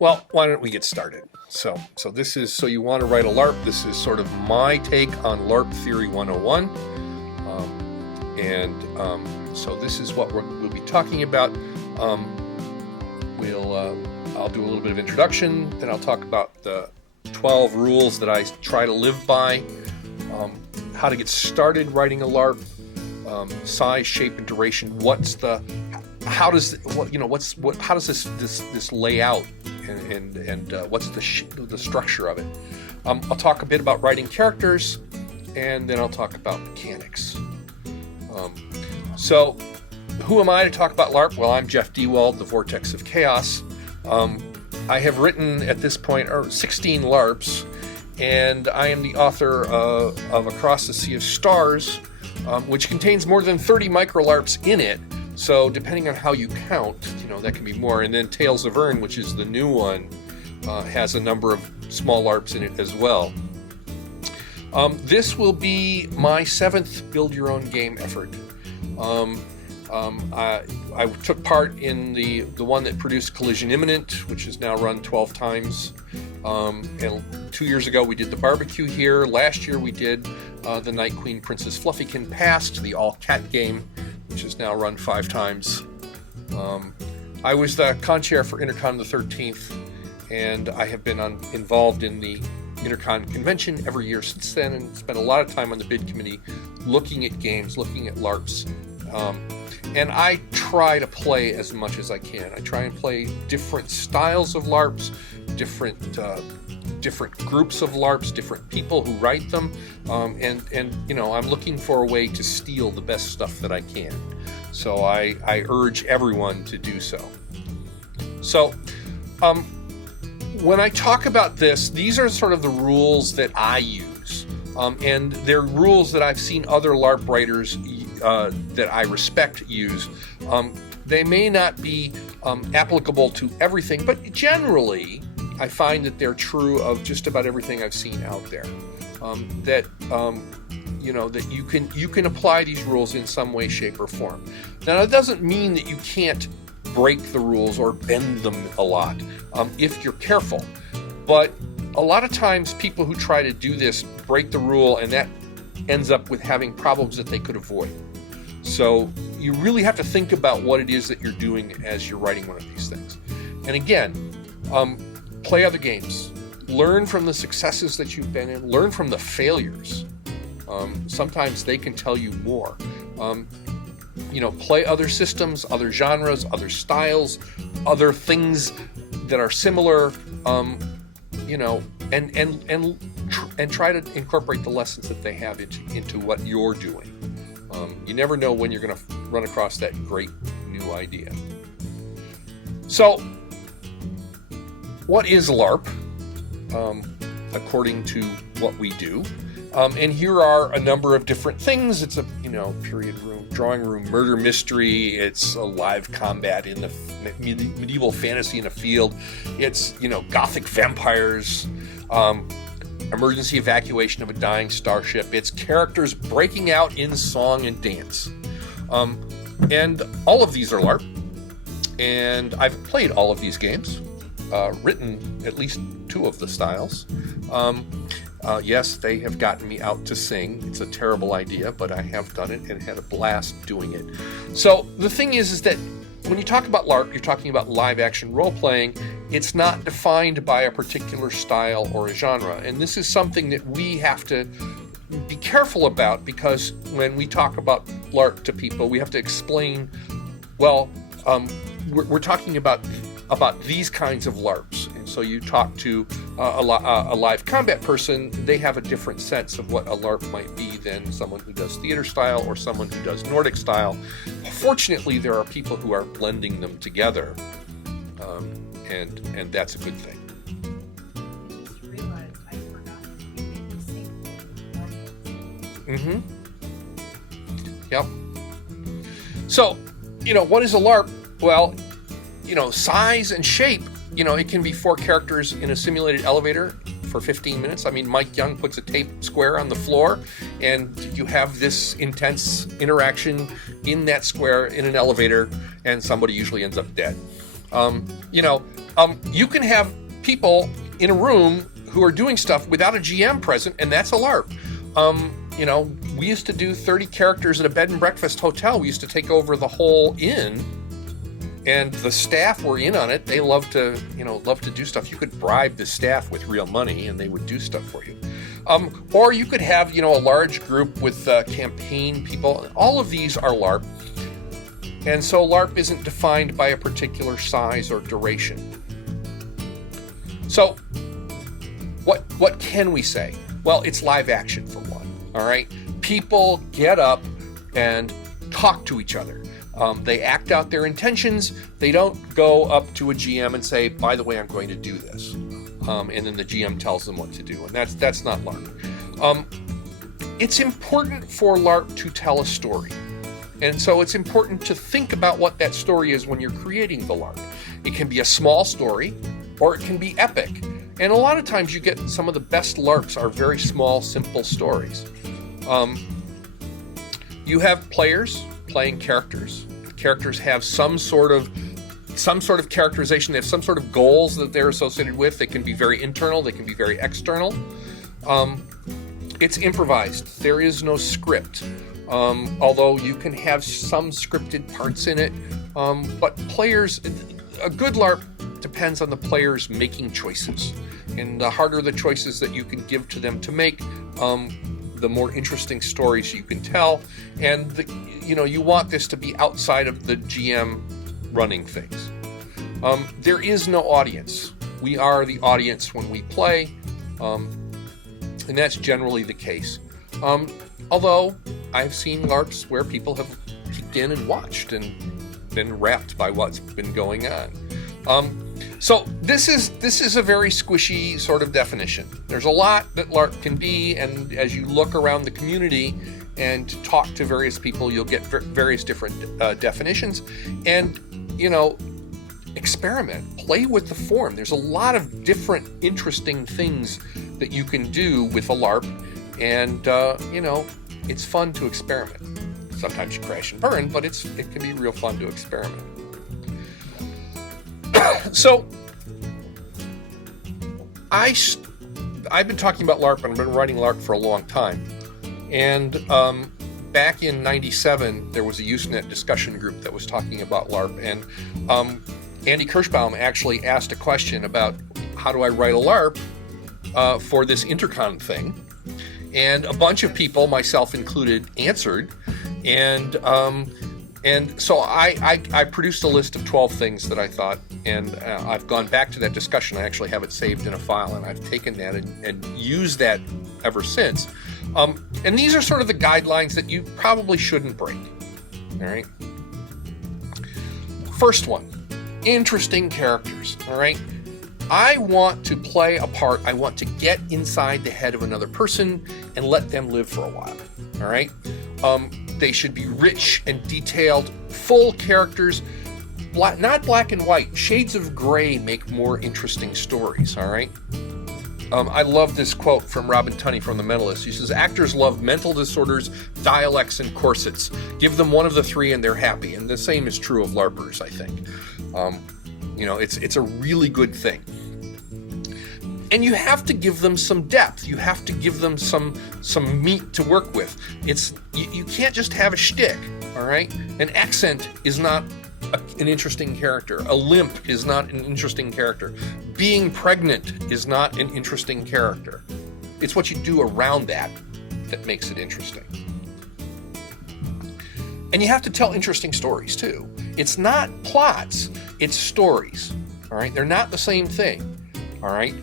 Well, why don't we get started? So this is, so you want to write a LARP. This is sort of my take on LARP Theory 101. So this is what we'll be talking about. I'll do a little bit of introduction, then I'll talk about the 12 rules that I try to live by, how to get started writing a LARP, size, shape, and duration. How does this lay out, and what's the structure of it? I'll talk a bit about writing characters, and then I'll talk about mechanics. So who am I to talk about LARP? Well, I'm Jeff Dewald, the Vortex of Chaos. I have written at this point 16 LARPs, and I am the author of Across the Sea of Stars, which contains more than 30 micro LARPs in it. So depending on how you count, that can be more. And then Tales of Ern, which is the new one, has a number of small LARPs in it as well. This will be my 7th Build Your Own Game effort. I took part in the one that produced Collision Imminent, which is now run 12 times. And 2 years ago we did the barbecue here. Last year we did the Night Queen Princess Fluffykin Past, the all-cat game, which is now run 5 times. I was the con-chair for Intercon the 13th, and I have been involved in the Intercon convention every year since then, and spent a lot of time on the bid committee looking at games, looking at LARPs. And I try to play as much as I can. I try and play different styles of LARPs, different groups of LARPs, different people who write them, and I'm looking for a way to steal the best stuff that I can. So I urge everyone to do so. So when I talk about this, these are sort of the rules that I use, and they're rules that I've seen other LARP writers that I respect use. They may not be applicable to everything, but generally I find that they're true of just about everything I've seen out there. That you can apply these rules in some way, shape, or form. Now, that doesn't mean that you can't break the rules or bend them a lot if you're careful. But a lot of times people who try to do this break the rule, and that ends up with having problems that they could avoid. So you really have to think about what it is that you're doing as you're writing one of these things. And again, play other games. Learn from the successes that you've been in. Learn from the failures. Sometimes they can tell you more. Play other systems, other genres, other styles, other things that are similar, and try to incorporate the lessons that they have into what you're doing. You never know when you're going to run across that great new idea. So, what is LARP? According to what we do. And here are a number of different things. It's a, period room, drawing room, murder mystery. It's a live combat in the medieval fantasy in a field. It's, gothic vampires, emergency evacuation of a dying starship. It's characters breaking out in song and dance. And all of these are LARP. And I've played all of these games, written at least 2 of the styles. Yes, they have gotten me out to sing. It's a terrible idea, but I have done it and had a blast doing it. So the thing is that when you talk about LARP, you're talking about live action role playing. It's not defined by a particular style or a genre. And this is something that we have to be careful about, because when we talk about LARP to people, we have to explain, well, we're talking about these kinds of LARPs. And so you talk to a live combat person, they have a different sense of what a LARP might be than someone who does theater style or someone who does Nordic style. Fortunately, there are people who are blending them together, and that's a good thing. Mm-hmm. Yep. So, what is a LARP? Well, size and shape, it can be 4 characters in a simulated elevator for 15 minutes. I mean, Mike Young puts a tape square on the floor, and you have this intense interaction in that square in an elevator, and somebody usually ends up dead. You can have people in a room who are doing stuff without a GM present, and that's a LARP. You know, we used to do 30 characters at a bed and breakfast hotel. We used to take over the whole inn, and the staff were in on it. They love to do stuff. You could bribe the staff with real money, and they would do stuff for you. Or you could have, a large group with campaign people. All of these are LARP. And so LARP isn't defined by a particular size or duration. So what can we say? Well, it's live action for one, all right? People get up and talk to each other. They act out their intentions. They don't go up to a GM and say, by the way, I'm going to do this. And then the GM tells them what to do. And that's not LARP. It's important for LARP to tell a story. And so it's important to think about what that story is when you're creating the LARP. It can be a small story, or it can be epic. And a lot of times you get some of the best LARPs are very small, simple stories. You have players playing characters. Characters have some sort of characterization. They have some sort of goals that they're associated with. They can be very internal. They can be very external. It's improvised. There is no script. Although you can have some scripted parts in it. But players, a good LARP depends on the players making choices. And the harder the choices that you can give to them to make, the more interesting stories you can tell. And you want this to be outside of the GM running things. There is no audience. We are the audience when we play, and that's generally the case. Although I've seen LARPs where people have peeked in and watched and been wrapped by what's been going on. So this is a very squishy sort of definition. There's a lot that LARP can be, and as you look around the community and talk to various people, you'll get various different definitions. And, experiment, play with the form. There's a lot of different interesting things that you can do with a LARP, and, it's fun to experiment. Sometimes you crash and burn, but it can be real fun to experiment. So, I've been talking about LARP, and I've been writing LARP for a long time. And back in '97, there was a Usenet discussion group that was talking about LARP, and Andy Kirschbaum actually asked a question about how do I write a LARP for this Intercon thing. And a bunch of people, myself included, answered. And so I produced a list of 12 things that I thought, and I've gone back to that discussion. I actually have it saved in a file, and I've taken that and used that ever since. And these are sort of the guidelines that you probably shouldn't break. All right. First one, interesting characters. All right. I want to play a part. I want to get inside the head of another person and let them live for a while. All right. They should be rich and detailed, full characters, not black and white. Shades of gray make more interesting stories. All right. I love this quote from Robin Tunney from The Mentalist. He says, "Actors love mental disorders, dialects, and corsets. Give them one of the three and they're happy." And the same is true of LARPers, I think. It's a really good thing. And you have to give them some depth. You have to give them some meat to work with. You can't just have a shtick, all right? An accent is not an interesting character. A limp is not an interesting character. Being pregnant is not an interesting character. It's what you do around that makes it interesting. And you have to tell interesting stories too. It's not plots, it's stories, all right? They're not the same thing, all right?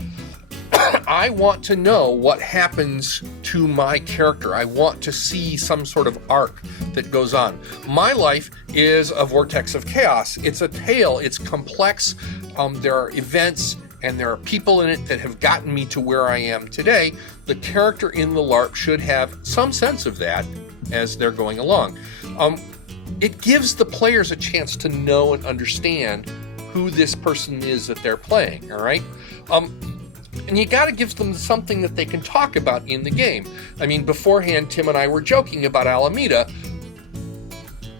I want to know what happens to my character. I want to see some sort of arc that goes on. My life is a vortex of chaos. It's a tale. It's complex. There are events and there are people in it that have gotten me to where I am today. The character in the LARP should have some sense of that as they're going along. It gives the players a chance to know and understand who this person is that they're playing, all right? And you got to give them something that they can talk about in the game. I mean, beforehand, Tim and I were joking about Alameda.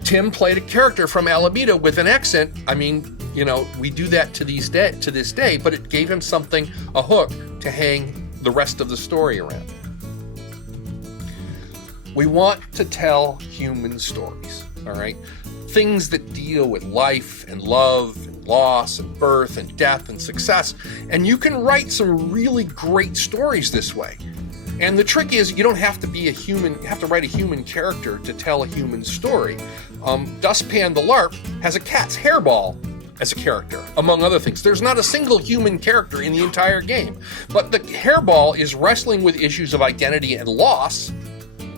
Tim played a character from Alameda with an accent. I mean, we do that to this day, but it gave him something, a hook, to hang the rest of the story around. We want to tell human stories, all right? Things that deal with life and love and loss and birth and death and success. And you can write some really great stories this way. And the trick is, you don't have to be a human, you have to write a human character to tell a human story. Dustpan the LARP has a cat's hairball as a character, among other things. There's not a single human character in the entire game, but the hairball is wrestling with issues of identity and loss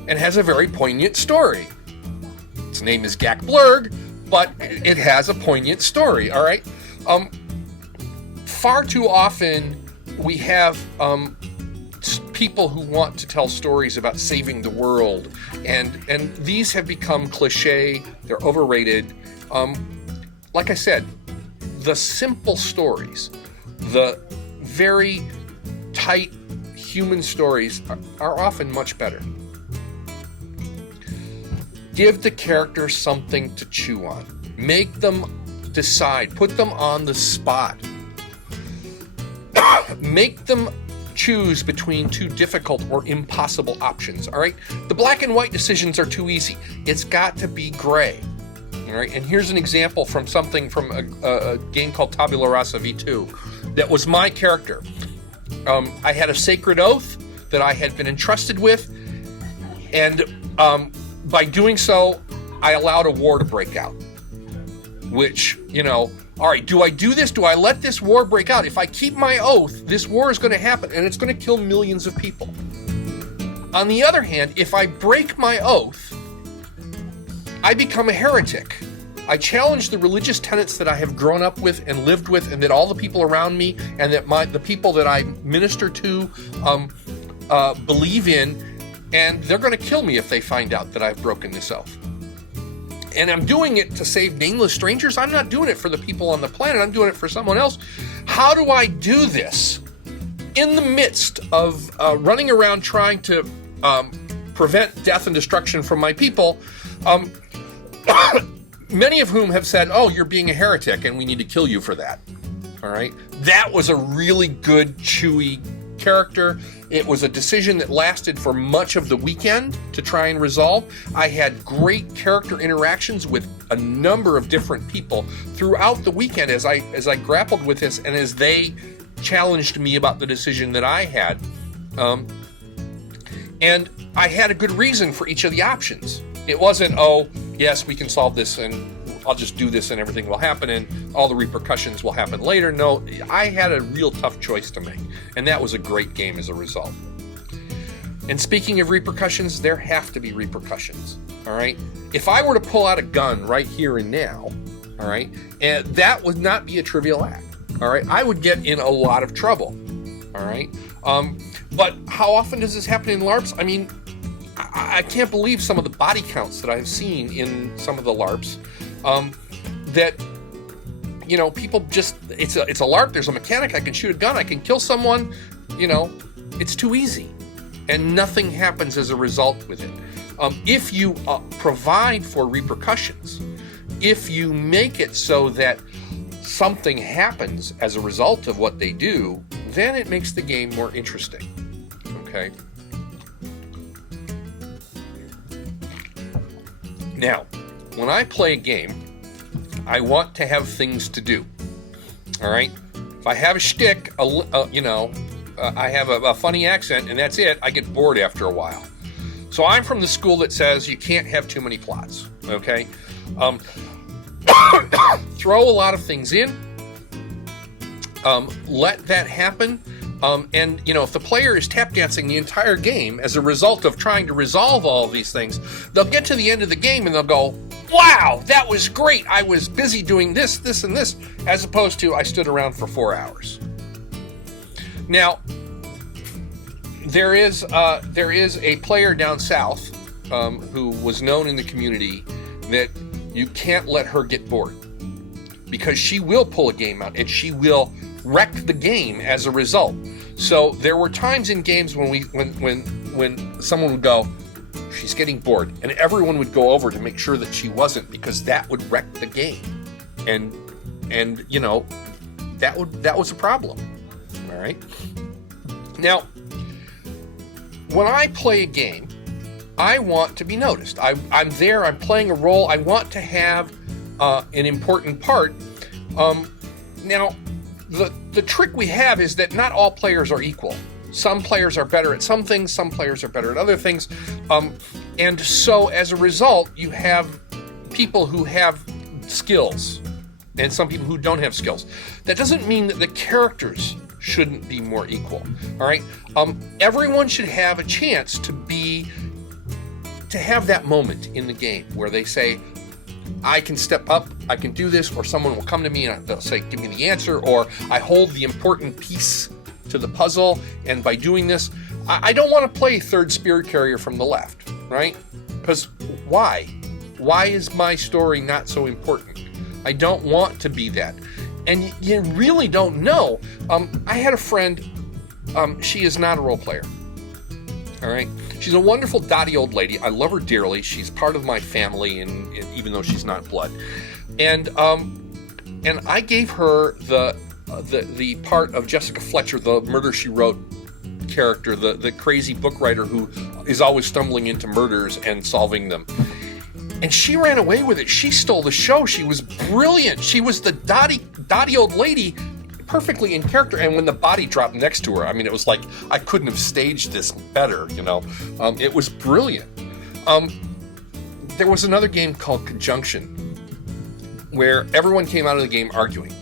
and has a very poignant story. Its name is Gak Blurg, but it has a poignant story, all right? Far too often, we have people who want to tell stories about saving the world, and these have become cliche, they're overrated. Like I said, the simple stories, the very tight human stories are often much better. Give the characters something to chew on. Make them decide. Put them on the spot. Make them choose between two difficult or impossible options, all right? The black and white decisions are too easy. It's got to be gray, all right? And here's an example from something from a game called Tabula Rasa V2 that was my character. I had a sacred oath that I had been entrusted with, and by doing so, I allowed a war to break out, which, all right, do I do this? Do I let this war break out? If I keep my oath, this war is going to happen, and it's going to kill millions of people. On the other hand, if I break my oath, I become a heretic. I challenge the religious tenets that I have grown up with and lived with, and that all the people around me and that the people that I minister to believe in, and they're going to kill me if they find out that I've broken this oath. And I'm doing it to save nameless strangers. I'm not doing it for the people on the planet. I'm doing it for someone else. How do I do this in the midst of running around trying to prevent death and destruction from my people, many of whom have said, oh, you're being a heretic and we need to kill you for that. All right? That was a really good, chewy character. It was a decision that lasted for much of the weekend to try and resolve. I had great character interactions with a number of different people throughout the weekend as I grappled with this and as they challenged me about the decision that I had. And I had a good reason for each of the options. It wasn't, oh, yes, we can solve this and I'll just do this and everything will happen and all the repercussions will happen later. No, I had a real tough choice to make, and that was a great game as a result. And speaking of repercussions, there have to be repercussions, all right? If I were to pull out a gun right here and now, all right, and that would not be a trivial act, all right? I would get in a lot of trouble, all right? But how often does this happen in LARPs? I mean, I can't believe some of the body counts that I've seen in some of the LARPs. That, people just, it's a LARP, there's a mechanic, I can shoot a gun, I can kill someone, it's too easy. And nothing happens as a result with it. If you provide for repercussions, if you make it so that something happens as a result of what they do, then it makes the game more interesting, okay? Now, when I play a game, I want to have things to do, all right? If I have a shtick, I have a funny accent, and that's it, I get bored after a while. So I'm from the school that says you can't have too many plots, okay? Throw a lot of things in, let that happen, and if the player is tap dancing the entire game as a result of trying to resolve all of these things, they'll get to the end of the game and they'll go, wow, that was great. I was busy doing this, this, and this, as opposed to I stood around for 4 hours. Now, there is a player down south who was known in the community that you can't let her get bored because she will pull a game out and she will wreck the game as a result. So there were times in games when someone would go, she's getting bored, and everyone would go over to make sure that she wasn't, because that would wreck the game. And and you know, that was a problem. All right. Now, when I play a game, I want to be noticed. I'm there. I'm playing a role. I want to have an important part. Now, the trick we have is that not all players are equal. Some players are better at some things. Some players are better at other things. And so, as a result, you have people who have skills and some people who don't have skills. That doesn't mean that the characters shouldn't be more equal. All right. Everyone should have a chance to have that moment in the game where they say, I can step up, I can do this, or someone will come to me and they'll say, give me the answer, or I hold the important piece to the puzzle, and by doing this, I don't want to play third spirit carrier from the left, right? Because why? Why is my story not so important? I don't want to be that. And you really don't know. I had a friend, she is not a role player. All right. She's a wonderful, dotty old lady. I love her dearly. She's part of my family, and even though she's not blood. And I gave her the part of Jessica Fletcher, the Murder, She Wrote character, the crazy book writer who is always stumbling into murders and solving them. And she ran away with it. She stole the show. She was brilliant. She was the dotty old lady, perfectly in character. And when the body dropped next to her, I mean, it was like, I couldn't have staged this better, you know. It was brilliant. There was another game called Conjunction where everyone came out of the game arguing.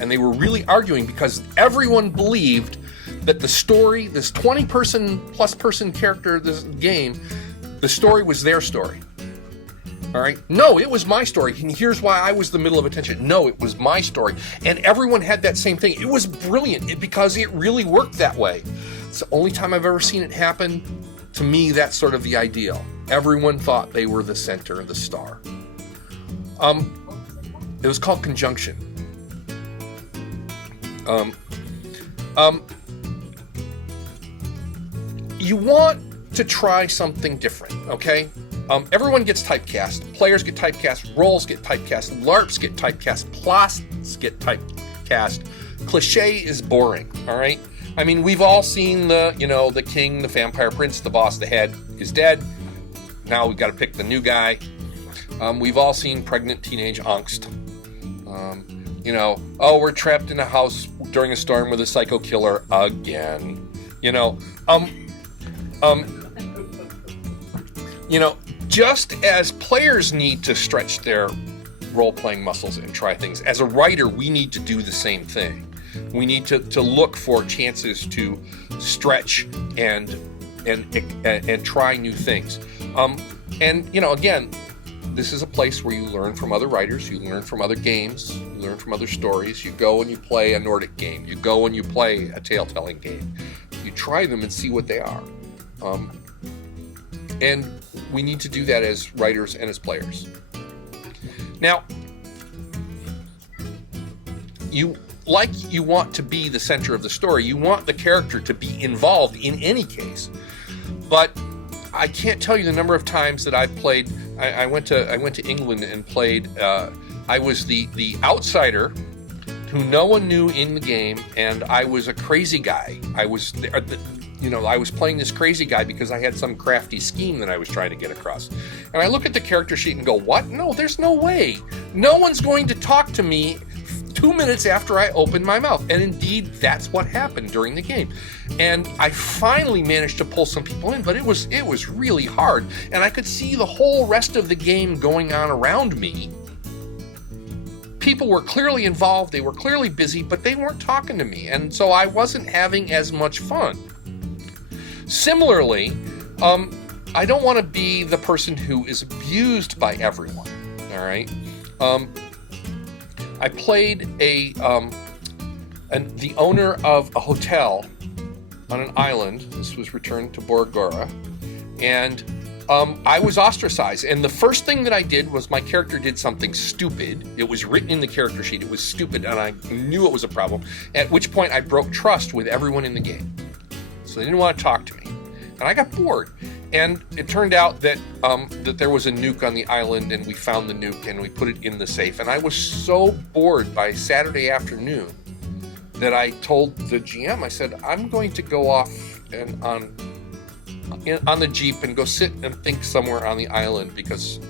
And they were really arguing because everyone believed that the story, this 20-person character, this game, the story was their story. All right. No, it was my story. And here's why I was the middle of attention. No, it was my story. And everyone had that same thing. It was brilliant because it really worked that way. It's the only time I've ever seen it happen. To me, that's sort of the ideal. Everyone thought they were the center of the star. It was called Conjunction. You want to try something different, okay? Everyone gets typecast. Players get typecast. Roles get typecast. LARPs get typecast. Plots get typecast. Cliche is boring, all right? I mean, we've all seen the king, the vampire prince, the boss, the head is dead. Now we've got to pick the new guy. We've all seen pregnant teenage angst. We're trapped in a house during a storm with a psycho killer again. Just as players need to stretch their role-playing muscles and try things, as a writer, we need to do the same thing. We need to look for chances to stretch and try new things. Again, this is a place where you learn from other writers, you learn from other games, you learn from other stories. You go and you play a Nordic game. You go and you play a tale-telling game. You try them and see what they are. And we need to do that as writers and as players. Now, you want to be the center of the story. You want the character to be involved in any case. But I can't tell you the number of times that I've played. I went to England and played. I was the outsider who no one knew in the game, and I was a crazy guy. I was playing this crazy guy because I had some crafty scheme that I was trying to get across. And I look at the character sheet and go, what? No, there's no way. No one's going to talk to me 2 minutes after I open my mouth. And indeed, that's what happened during the game. And I finally managed to pull some people in, but it was really hard. And I could see the whole rest of the game going on around me. People were clearly involved, they were clearly busy, but they weren't talking to me. And so I wasn't having as much fun. Similarly, I don't want to be the person who is abused by everyone, all right? I played the owner of a hotel on an island. This was Return to Borgora. And I was ostracized. And the first thing that I did was my character did something stupid. It was written in the character sheet. It was stupid, and I knew it was a problem. At which point I broke trust with everyone in the game. So they didn't want to talk to me. And I got bored. And it turned out that that there was a nuke on the island, and we found the nuke and we put it in the safe. And I was so bored by Saturday afternoon that I told the GM, I said, I'm going to go off and on the Jeep and go sit and think somewhere on the island because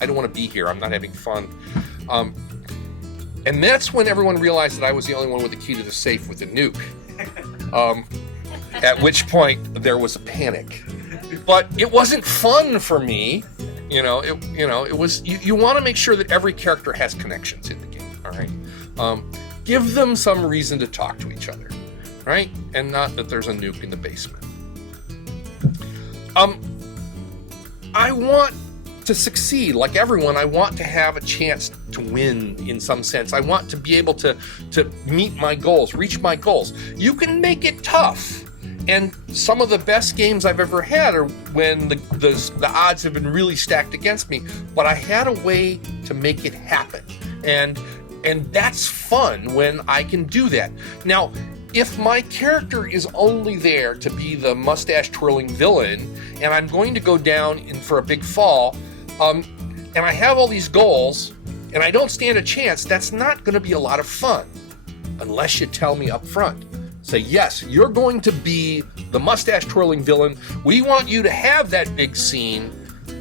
I don't want to be here. I'm not having fun. And that's when everyone realized that I was the only one with the key to the safe with the nuke. At which point there was a panic. But it wasn't fun for me. It was. You want to make sure that every character has connections in the game. All right. Give them some reason to talk to each other, right? And not that there's a nuke in the basement. I want to succeed like everyone. I want to have a chance to win in some sense. I want to be able to meet my goals, reach my goals. You can make it tough. And some of the best games I've ever had are when the odds have been really stacked against me, but I had a way to make it happen. And that's fun when I can do that. Now, if my character is only there to be the mustache-twirling villain, and I'm going to go down in for a big fall, and I have all these goals, and I don't stand a chance, that's not going to be a lot of fun, unless you tell me up front. Say, yes, you're going to be the mustache-twirling villain. We want you to have that big scene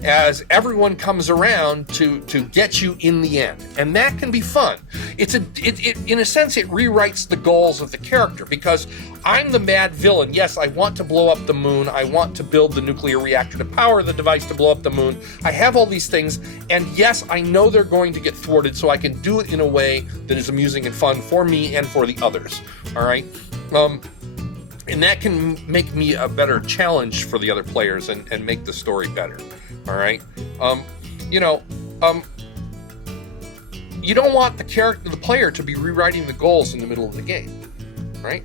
as everyone comes around to get you in the end. And that can be fun. In a sense, it rewrites the goals of the character, because I'm the mad villain. Yes, I want to blow up the moon. I want to build the nuclear reactor to power the device to blow up the moon. I have all these things, and yes, I know they're going to get thwarted, so I can do it in a way that is amusing and fun for me and for the others. All right? And that can make me a better challenge for the other players and make the story better. All right. You don't want the player to be rewriting the goals in the middle of the game, right?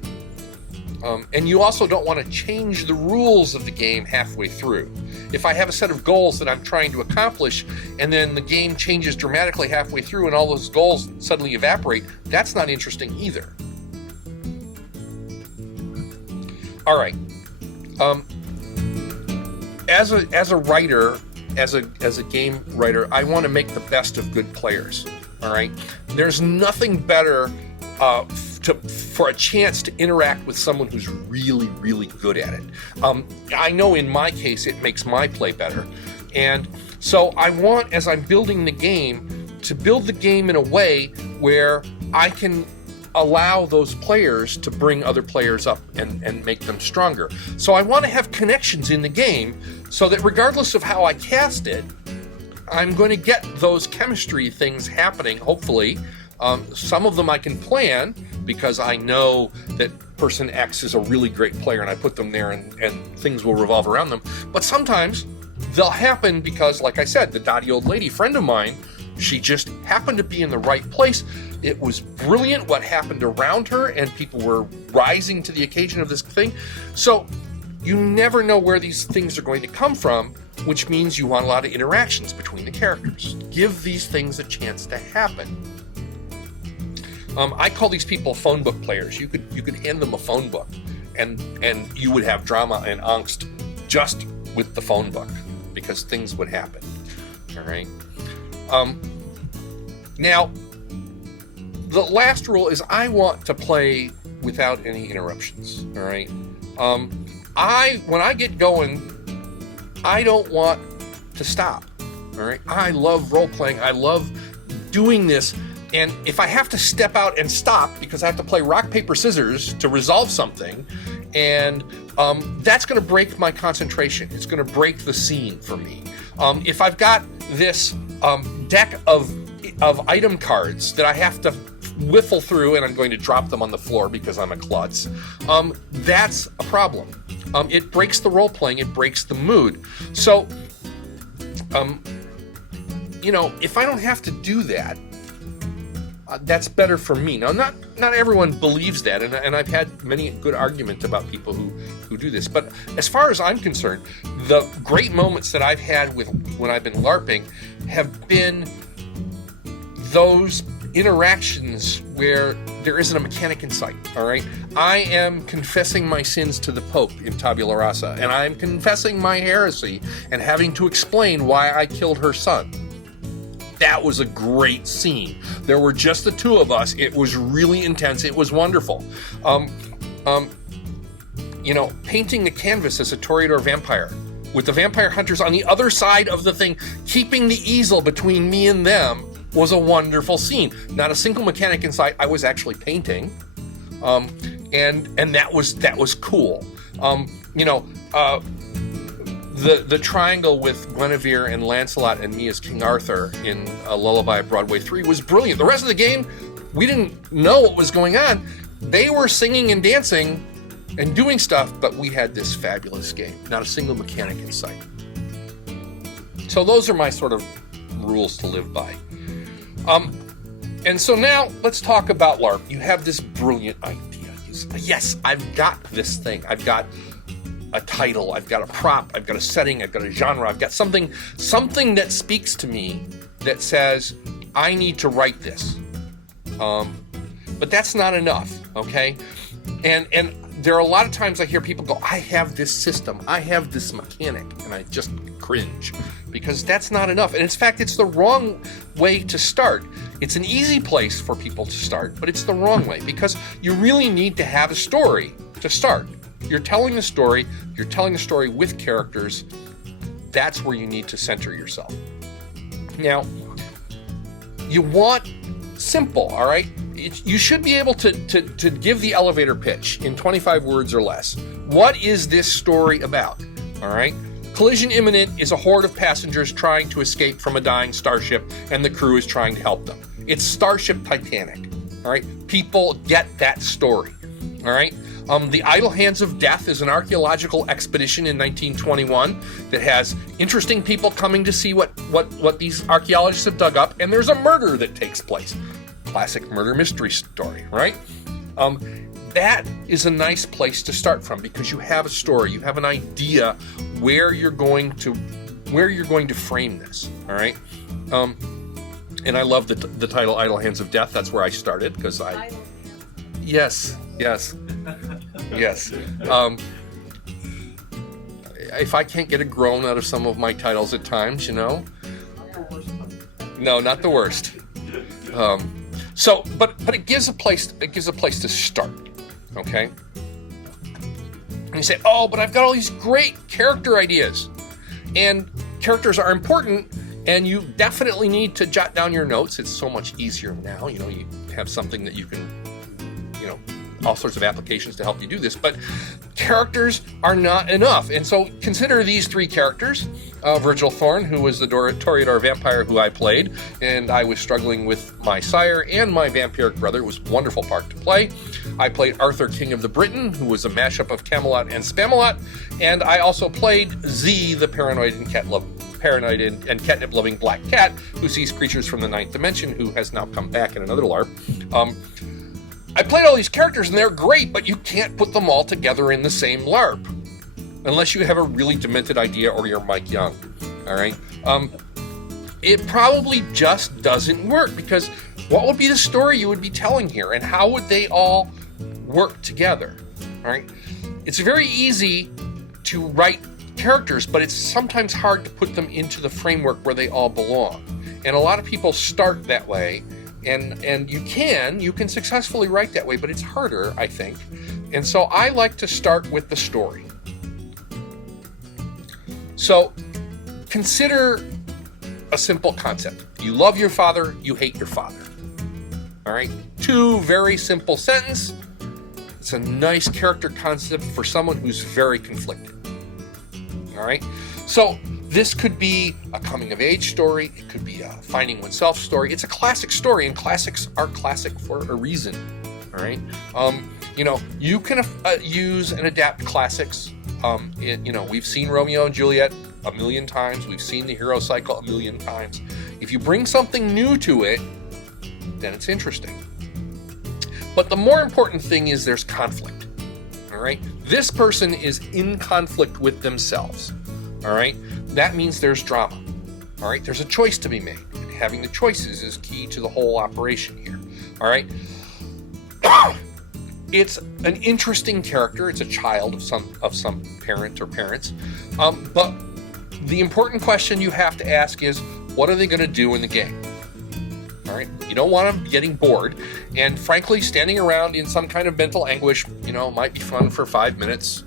And you also don't want to change the rules of the game halfway through. If I have a set of goals that I'm trying to accomplish, and then the game changes dramatically halfway through and all those goals suddenly evaporate, that's not interesting either. All right. As a writer, as a game writer, I want to make the best of good players. All right. There's nothing better for a chance to interact with someone who's really, really good at it. I know in my case it makes my play better, and so I want, as I'm building the game, to build the game in a way where I can allow those players to bring other players up and make them stronger. So I want to have connections in the game so that regardless of how I cast it, I'm going to get those chemistry things happening, hopefully. Some of them I can plan because I know that person X is a really great player and I put them there and things will revolve around them. But sometimes they'll happen because, like I said, the dotty old lady friend of mine, she just happened to be in the right place. It was brilliant what happened around her, and people were rising to the occasion of this thing. So you never know where these things are going to come from, which means you want a lot of interactions between the characters. Give these things a chance to happen. I call these people phone book players. You could hand them a phone book, and you would have drama and angst just with the phone book because things would happen. All right. Now, the last rule is I want to play without any interruptions. All right. When I get going, I don't want to stop. All right. I love role playing. I love doing this. And if I have to step out and stop because I have to play rock, paper, scissors to resolve something, and that's going to break my concentration. It's going to break the scene for me. If I've got this deck of item cards that I have to whiffle through and I'm going to drop them on the floor because I'm a klutz, that's a problem. It breaks the role playing, it breaks the mood. So, if I don't have to do that, that's better for me. Now, not everyone believes that, and I've had many good arguments about people who do this. But as far as I'm concerned, the great moments that I've had when I've been LARPing have been those interactions where there isn't a mechanic in sight, all right? I am confessing my sins to the Pope in Tabula Rasa, and I'm confessing my heresy and having to explain why I killed her son. That was a great scene. There were just the two of us. It was really intense. It was wonderful. Painting the canvas as a Toreador vampire with the vampire hunters on the other side of the thing, keeping the easel between me and them, was a wonderful scene. Not a single mechanic in sight. I was actually painting, and that was cool. The triangle with Guinevere and Lancelot and me as King Arthur in A Lullaby at Broadway 3 was brilliant. The rest of the game, we didn't know what was going on. They were singing and dancing and doing stuff, but we had this fabulous game. Not a single mechanic in sight. So those are my sort of rules to live by. And so now let's talk about LARP. You have this brilliant idea. Yes, I've got this thing. I've got a title, I've got a prop, I've got a setting, I've got a genre, I've got something that speaks to me that says, I need to write this. But that's not enough, okay? And there are a lot of times I hear people go, I have this system, I have this mechanic, and I just cringe, because that's not enough. And in fact, it's the wrong way to start. It's an easy place for people to start, but it's the wrong way, because you really need to have a story to start. You're telling a story with characters. That's where you need to center yourself. Now, you want simple, all right? You should be able to give the elevator pitch in 25 words or less. What is this story about? All right? Collision imminent is a horde of passengers trying to escape from a dying starship, and the crew is trying to help them. It's Starship Titanic. All right? People get that story. All right? The Idle Hands of Death is an archaeological expedition in 1921 that has interesting people coming to see what these archaeologists have dug up, and there's a murder that takes place. Classic murder mystery story, right? That is a nice place to start from, because you have a story, you have an idea where you're going to frame this. All right, and I love the title Idle Hands of Death. That's where I started, because yes. If I can't get a groan out of some of my titles at times, No, not the worst. But it gives a place to start, okay? And you say, oh, but I've got all these great character ideas, and characters are important, and you definitely need to jot down your notes. It's so much easier now. You have something that you can, all sorts of applications to help you do this, but characters are not enough. And so consider these three characters. Virgil Thorn, who was the Toreador vampire who I played, and I was struggling with my sire and my vampiric brother. It was a wonderful part to play. I played Arthur, King of the Britain, who was a mashup of Camelot and Spamalot, and I also played Z, the paranoid and catnip-loving black cat, who sees creatures from the ninth dimension, who has now come back in another LARP. I played all these characters, and they're great, but you can't put them all together in the same LARP unless you have a really demented idea or you're Mike Young, all right? It probably just doesn't work, because what would be the story you would be telling here, and how would they all work together, all right? It's very easy to write characters, but it's sometimes hard to put them into the framework where they all belong. And a lot of people start that way, and you can successfully write that way, but it's harder, I think. And so I like to start with the story. So consider a simple concept. You love your father, you hate your father. All right? Two very simple sentences. It's a nice character concept for someone who's very conflicted. All right? So this could be a coming-of-age story. It could be a finding oneself story. It's a classic story, and classics are classic for a reason. All right? You can use and adapt classics. We've seen Romeo and Juliet a million times. We've seen the hero cycle a million times. If you bring something new to it, then it's interesting. But the more important thing is there's conflict. All right? This person is in conflict with themselves. All right? That means there's drama. All right? There's a choice to be made. It having the choices is key to the whole operation here. All right. It's an interesting character. It's a child of some parent or parents. But the important question you have to ask is, what are they going to do in the game? All right. You don't want them getting bored. And frankly, standing around in some kind of mental anguish, might be fun for 5 minutes.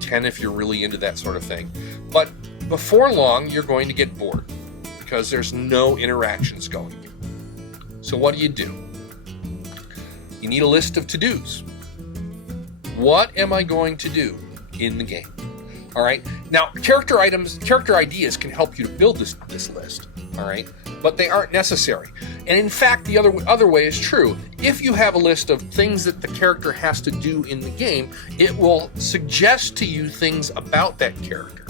10 if you're really into that sort of thing. But before long, you're going to get bored because there's no interactions going. So what do? You need a list of to-dos. What am I going to do in the game? All right. Now, character ideas can help you to build this list. All right. But they aren't necessary. And in fact, the other way is true. If you have a list of things that the character has to do in the game, it will suggest to you things about that character.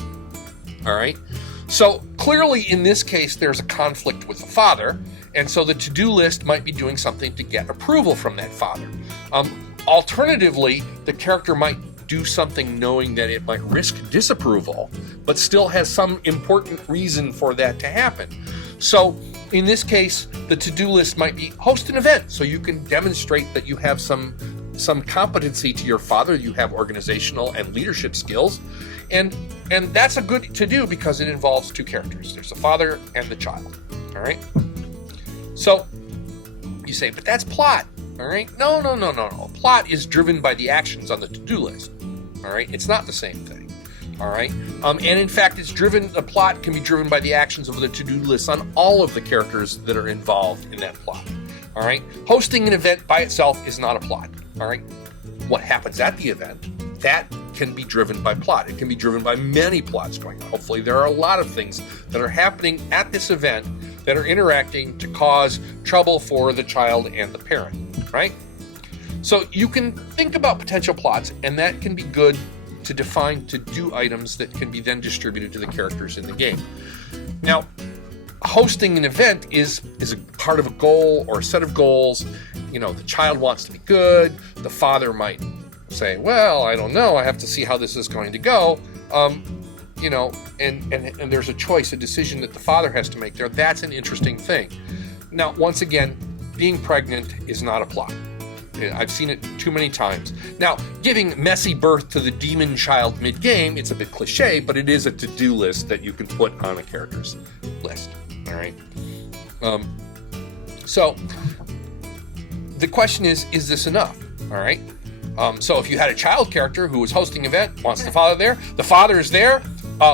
All right. So clearly, in this case, there's a conflict with the father. And so the to-do list might be doing something to get approval from that father. Alternatively, the character might do something knowing that it might risk disapproval, but still has some important reason for that to happen. So in this case, the to-do list might be host an event so you can demonstrate that you have some competency to your father, you have organizational and leadership skills. And that's a good to-do because it involves two characters. There's the father and the child. All right? So you say, but that's plot. All right? No. Plot is driven by the actions on the to-do list. All right? It's not the same thing. All right? And in fact, the plot can be driven by the actions of the to-do list on all of the characters that are involved in that plot. All right? Hosting an event by itself is not a plot. All right? What happens at the event, that can be driven by plot. It can be driven by many plots going on. Hopefully, there are a lot of things that are happening at this event that are interacting to cause trouble for the child and the parent, right? So you can think about potential plots, and that can be good to define to-do items that can be then distributed to the characters in the game. Now, hosting an event is a part of a goal or a set of goals. The child wants to be good. The father might say, well, I don't know. I have to see how this is going to go. And there's a choice, a decision that the father has to make there. That's an interesting thing. Now, once again, being pregnant is not a plot. I've seen it too many times. Now, giving messy birth to the demon child mid-game, it's a bit cliche, but it is a to-do list that you can put on a character's list. All right. So the question is this enough? All right. So if you had a child character who was hosting an event, wants the father there, the father is there,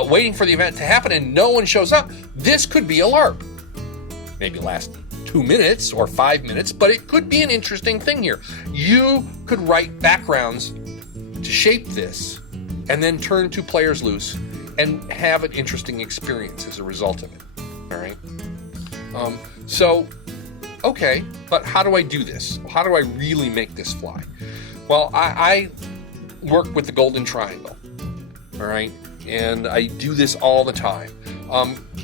waiting for the event to happen, and no one shows up, this could be a LARP. Maybe last 2 minutes or 5 minutes, but it could be an interesting thing here. You could write backgrounds to shape this and then turn two players loose and have an interesting experience as a result of it. All right. Okay, but how do I do this? How do I really make this fly? Well, I work with the golden triangle. All right. And I do this all the time.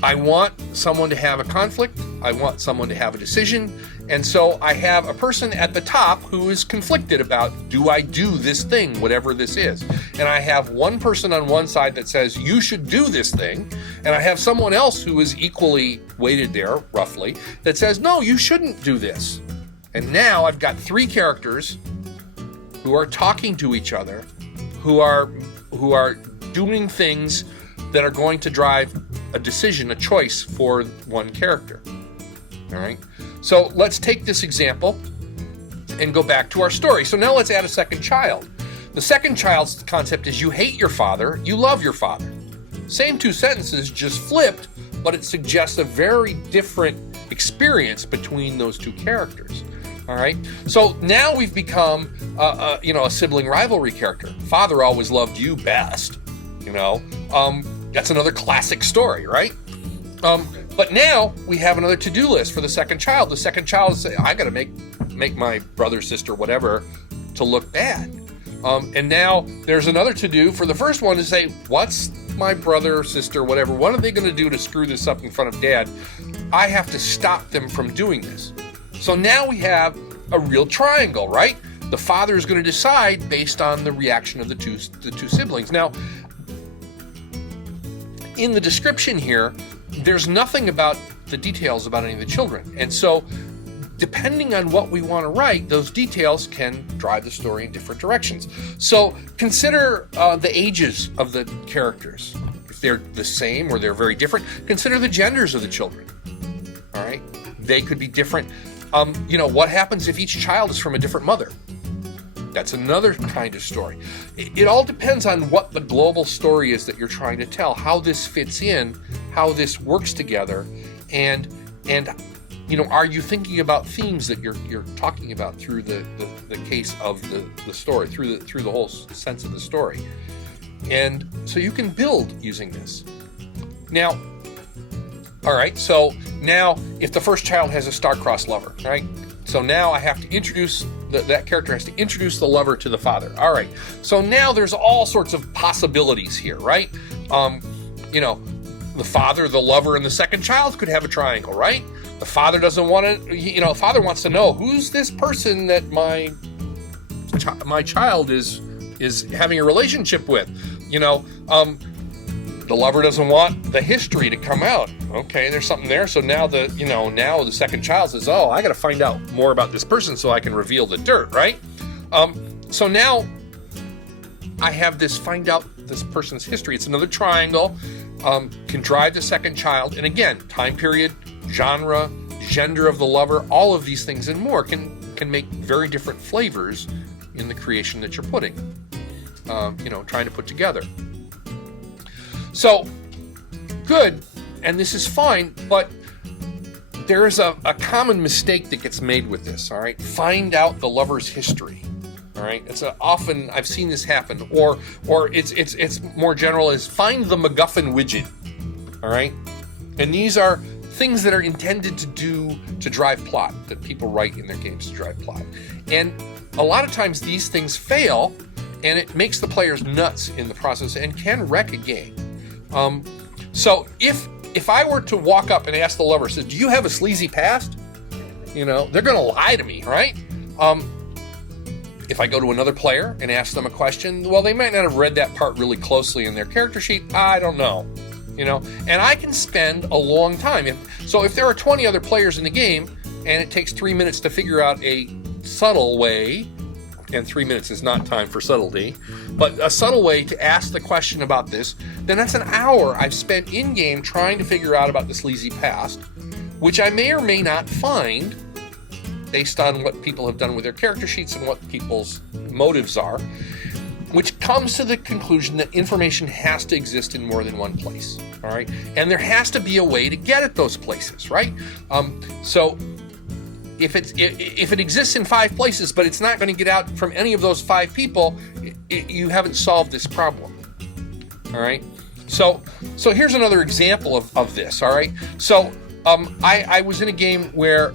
I want someone to have a conflict. I want someone to have a decision. And so I have a person at the top who is conflicted about, do I do this thing, whatever this is? And I have one person on one side that says, you should do this thing. And I have someone else who is equally weighted there, roughly, that says, no, you shouldn't do this. And now I've got three characters who are talking to each other, who are doing things that are going to drive a decision, a choice for one character. All right. So let's take this example and go back to our story. So now let's add a second child. The second child's concept is you hate your father, you love your father. Same two sentences, just flipped, but it suggests a very different experience between those two characters. All right. So now we've become, a sibling rivalry character. Father always loved you best. That's another classic story, right? But now we have another to-do list for the second child. The second child is saying, I got to make my brother, sister, whatever, to look bad. And now there's another to-do for the first one to say, what's my brother, sister, whatever, what are they going to do to screw this up in front of dad? I have to stop them from doing this. So now we have a real triangle, right? The father is going to decide based on the reaction of the two siblings. Now, in the description here, there's nothing about the details about any of the children. And so depending on what we want to write, those details can drive the story in different directions. So consider the ages of the characters. If they're the same or they're very different, consider the genders of the children. All right? They could be different. What happens if each child is from a different mother? That's another kind of story. It all depends on what the global story is that you're trying to tell, how this fits in, how this works together, and are you thinking about themes that you're talking about through the case of the story, through the whole sense of the story. And so you can build using this. Now, all right, so now if the first child has a star-crossed lover, right? So now I have to introduce, that character has to introduce the lover to the father. All right, so now there's all sorts of possibilities here, right? The father, the lover, and the second child could have a triangle, right? The father doesn't want to, father wants to know, who's this person that my child is having a relationship with? The lover doesn't want the history to come out. Okay, there's something there. So now the second child says, oh, I got to find out more about this person so I can reveal the dirt, right? So now I have this, find out this person's history. It's another triangle, can drive the second child. And again, time period, genre, gender of the lover, all of these things and more can make very different flavors in the creation that you're putting, trying to put together. So, good, and this is fine, but there is a common mistake that gets made with this, all right? Find out the lover's history, all right? It's often, I've seen this happen, or it's more general as find the MacGuffin widget, all right? And these are things that are intended to drive plot, that people write in their games to drive plot. And a lot of times these things fail, and it makes the players nuts in the process and can wreck a game. So if I were to walk up and ask the lover, says, do you have a sleazy past? They're going to lie to me, right? If I go to another player and ask them a question, well, they might not have read that part really closely in their character sheet. I don't know, and I can spend a long time. If there are 20 other players in the game and it takes 3 minutes to figure out a subtle way, and 3 minutes is not time for subtlety, but a subtle way to ask the question about this, then that's an hour I've spent in-game trying to figure out about the sleazy past, which I may or may not find based on what people have done with their character sheets and what people's motives are, which comes to the conclusion that information has to exist in more than one place, all right? And there has to be a way to get at those places, right? So if it exists in 5 places, but it's not going to get out from any of those 5 people, you haven't solved this problem. All right. So here's another example of this. All right. So I was in a game where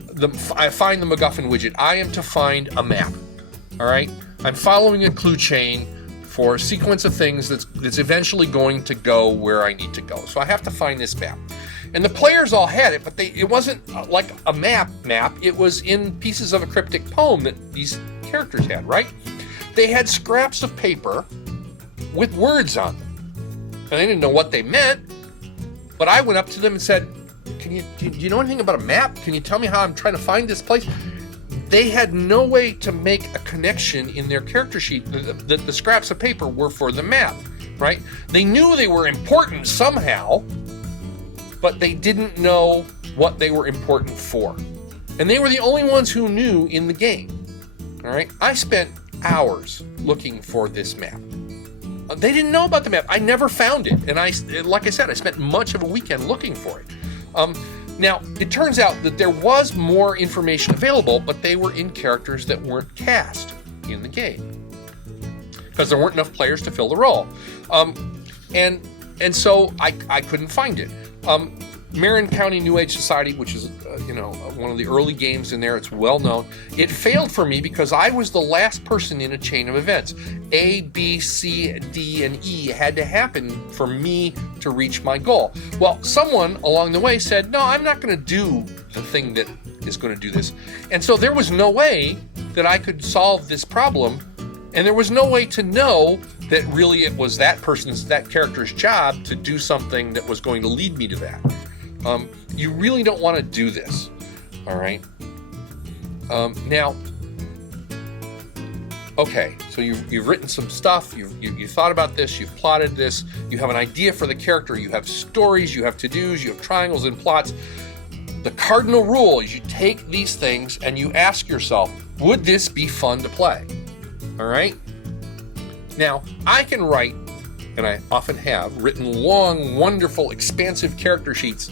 I find the MacGuffin widget. I am to find a map. All right. I'm following a clue chain for a sequence of things that's eventually going to go where I need to go. So I have to find this map. And the players all had it, but it wasn't like a map. It was in pieces of a cryptic poem that these characters had, right? They had scraps of paper with words on them. And they didn't know what they meant, but I went up to them and said, do you know anything about a map? Can you tell me how I'm trying to find this place? They had no way to make a connection in their character sheet. The scraps of paper were for the map, right? They knew they were important somehow, but they didn't know what they were important for. And they were the only ones who knew in the game. All right? I spent hours looking for this map. They didn't know about the map. I never found it. And like I said, I spent much of a weekend looking for it. Now, it turns out that there was more information available, but they were in characters that weren't cast in the game, because there weren't enough players to fill the role. And so I couldn't find it. Marin County New Age Society, which is one of the early games in there, it's well known. It failed for me because I was the last person in a chain of events. A, B, C, D, and E had to happen for me to reach my goal. Well, someone along the way said, no, I'm not going to do the thing that is going to do this. And so there was no way that I could solve this problem, and there was no way to know that really it was that character's job to do something that was going to lead me to that. you really don't want to do this. All right. Now, okay, so you've written some stuff, you thought about this, you've plotted this, you have an idea for the character, you have stories, you have to-dos, you have triangles and plots. The cardinal rule is you take these things and you ask yourself, would this be fun to play? All right? Now, I can write, and I often have, written long, wonderful, expansive character sheets.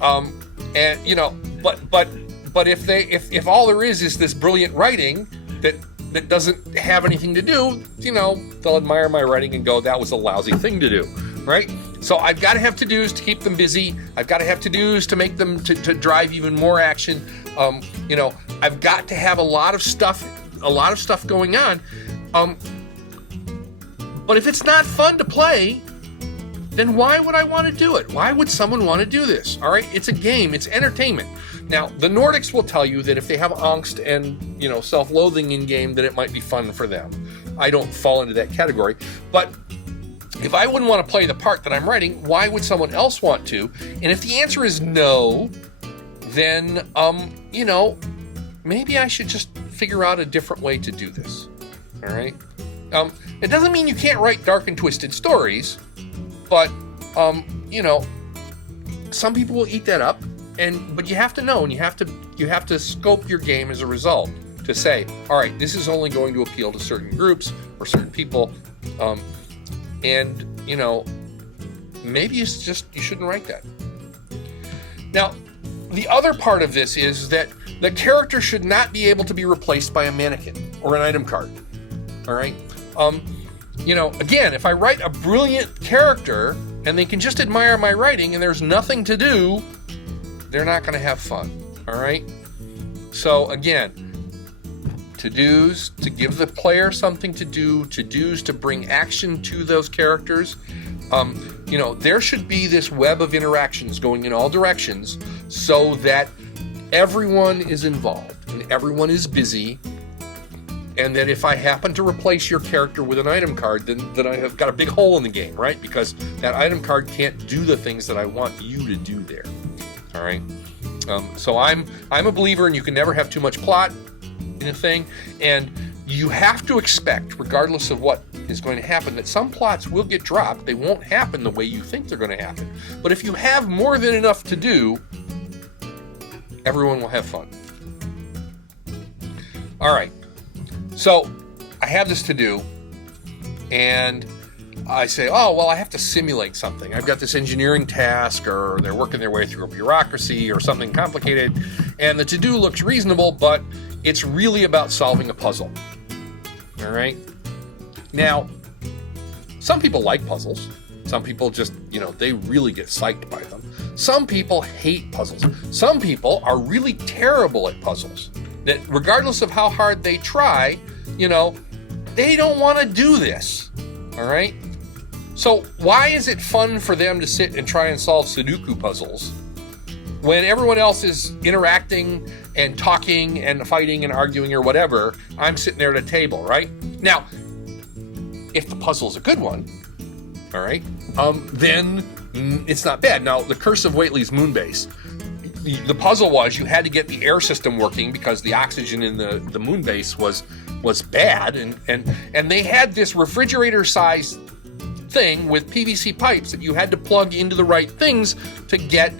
And, you know, but if all there is this brilliant writing that doesn't have anything to do, you know, they'll admire my writing and go, that was a lousy thing to do, right? So I've got to have to-dos to keep them busy. I've got to have to-dos to make them to drive even more action. You know, I've got to have a lot of stuff going on. But if it's not fun to play, then why would I want to do it? Why would someone want to do this? All right, it's a game, it's entertainment. Now, the Nordics will tell you that if they have angst and, you know, self-loathing in game, that it might be fun for them. I don't fall into that category. But if I wouldn't want to play the part that I'm writing, why would someone else want to? And if the answer is no, then, you know, maybe I should just figure out a different way to do this. All right? It doesn't mean you can't write dark and twisted stories, but, you know, some people will eat that up. But you have to know, and you have to scope your game as a result to say, all right, this is only going to appeal to certain groups or certain people, and you know, maybe it's just you shouldn't write that. Now, the other part of this is that the character should not be able to be replaced by a mannequin or an item card. All right, you know, again, if I write a brilliant character and they can just admire my writing and there's nothing to do, they're not going to have fun, all right? So again, to-dos, to give the player something to do, to-dos to bring action to those characters. You know, there should be this web of interactions going in all directions so that everyone is involved and everyone is busy, and that if I happen to replace your character with an item card, then I have got a big hole in the game, right? Because that item card can't do the things that I want you to do there. All right. So I'm a believer in you can never have too much plot in a thing, and you have to expect, regardless of what is going to happen, that some plots will get dropped. They won't happen the way you think they're going to happen. But if you have more than enough to do, everyone will have fun. All right. So I have this to do, and I say, oh, well, I have to simulate something. I've got this engineering task, or they're working their way through a bureaucracy or something complicated, and the to-do looks reasonable, but it's really about solving a puzzle. All right? Now, some people like puzzles. Some people just, you know, they really get psyched by them. Some people hate puzzles. Some people are really terrible at puzzles. That regardless of how hard they try, you know, they don't want to do this. All right? So why is it fun for them to sit and try and solve Sudoku puzzles when everyone else is interacting and talking and fighting and arguing or whatever? I'm sitting there at a table, right? Now, if the puzzle is a good one, all right, then it's not bad. Now, the Curse of Whately's Moonbase, the puzzle was you had to get the air system working because the oxygen in the moon base was bad, and they had this refrigerator-sized thing with PVC pipes that you had to plug into the right things to get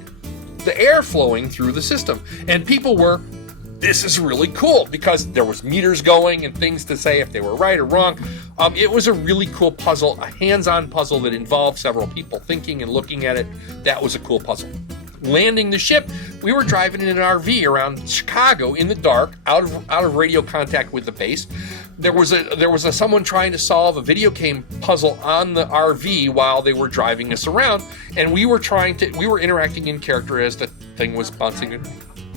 the air flowing through the system. And people were, this is really cool, because there was meters going and things to say if they were right or wrong. It was a really cool puzzle, a hands-on puzzle that involved several people thinking and looking at it. That was a cool puzzle. Landing the ship, we were driving in an RV around Chicago in the dark, out of radio contact with the base. There was someone trying to solve a video game puzzle on the RV while they were driving us around, and we were interacting in character as the thing was bouncing.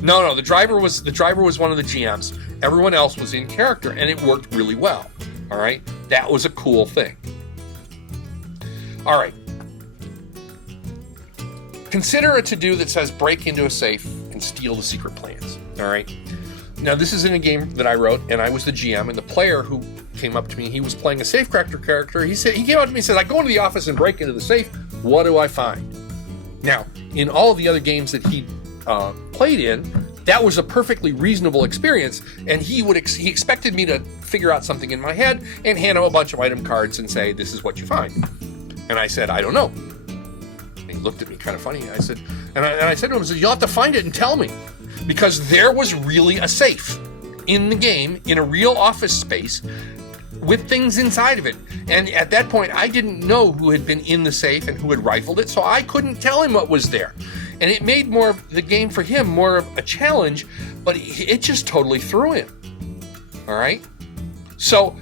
No, the driver was one of the GMs. Everyone else was in character, and it worked really well. All right, that was a cool thing. All right. Consider a to-do that says break into a safe and steal the secret plans. All right. Now, this is in a game that I wrote, and I was the GM, and the player who came up to me, he was playing a safecracker character. He came up to me and said, I go into the office and break into the safe. What do I find? Now, in all of the other games that he played in, that was a perfectly reasonable experience, and he expected me to figure out something in my head and hand him a bunch of item cards and say, this is what you find. And I said, I don't know. And he looked at me kind of funny. I said to him, you'll have to find it and tell me. Because there was really a safe in the game, in a real office space, with things inside of it. And at that point, I didn't know who had been in the safe and who had rifled it, so I couldn't tell him what was there. And it made more of the game for him more of a challenge, but it just totally threw him. All right? So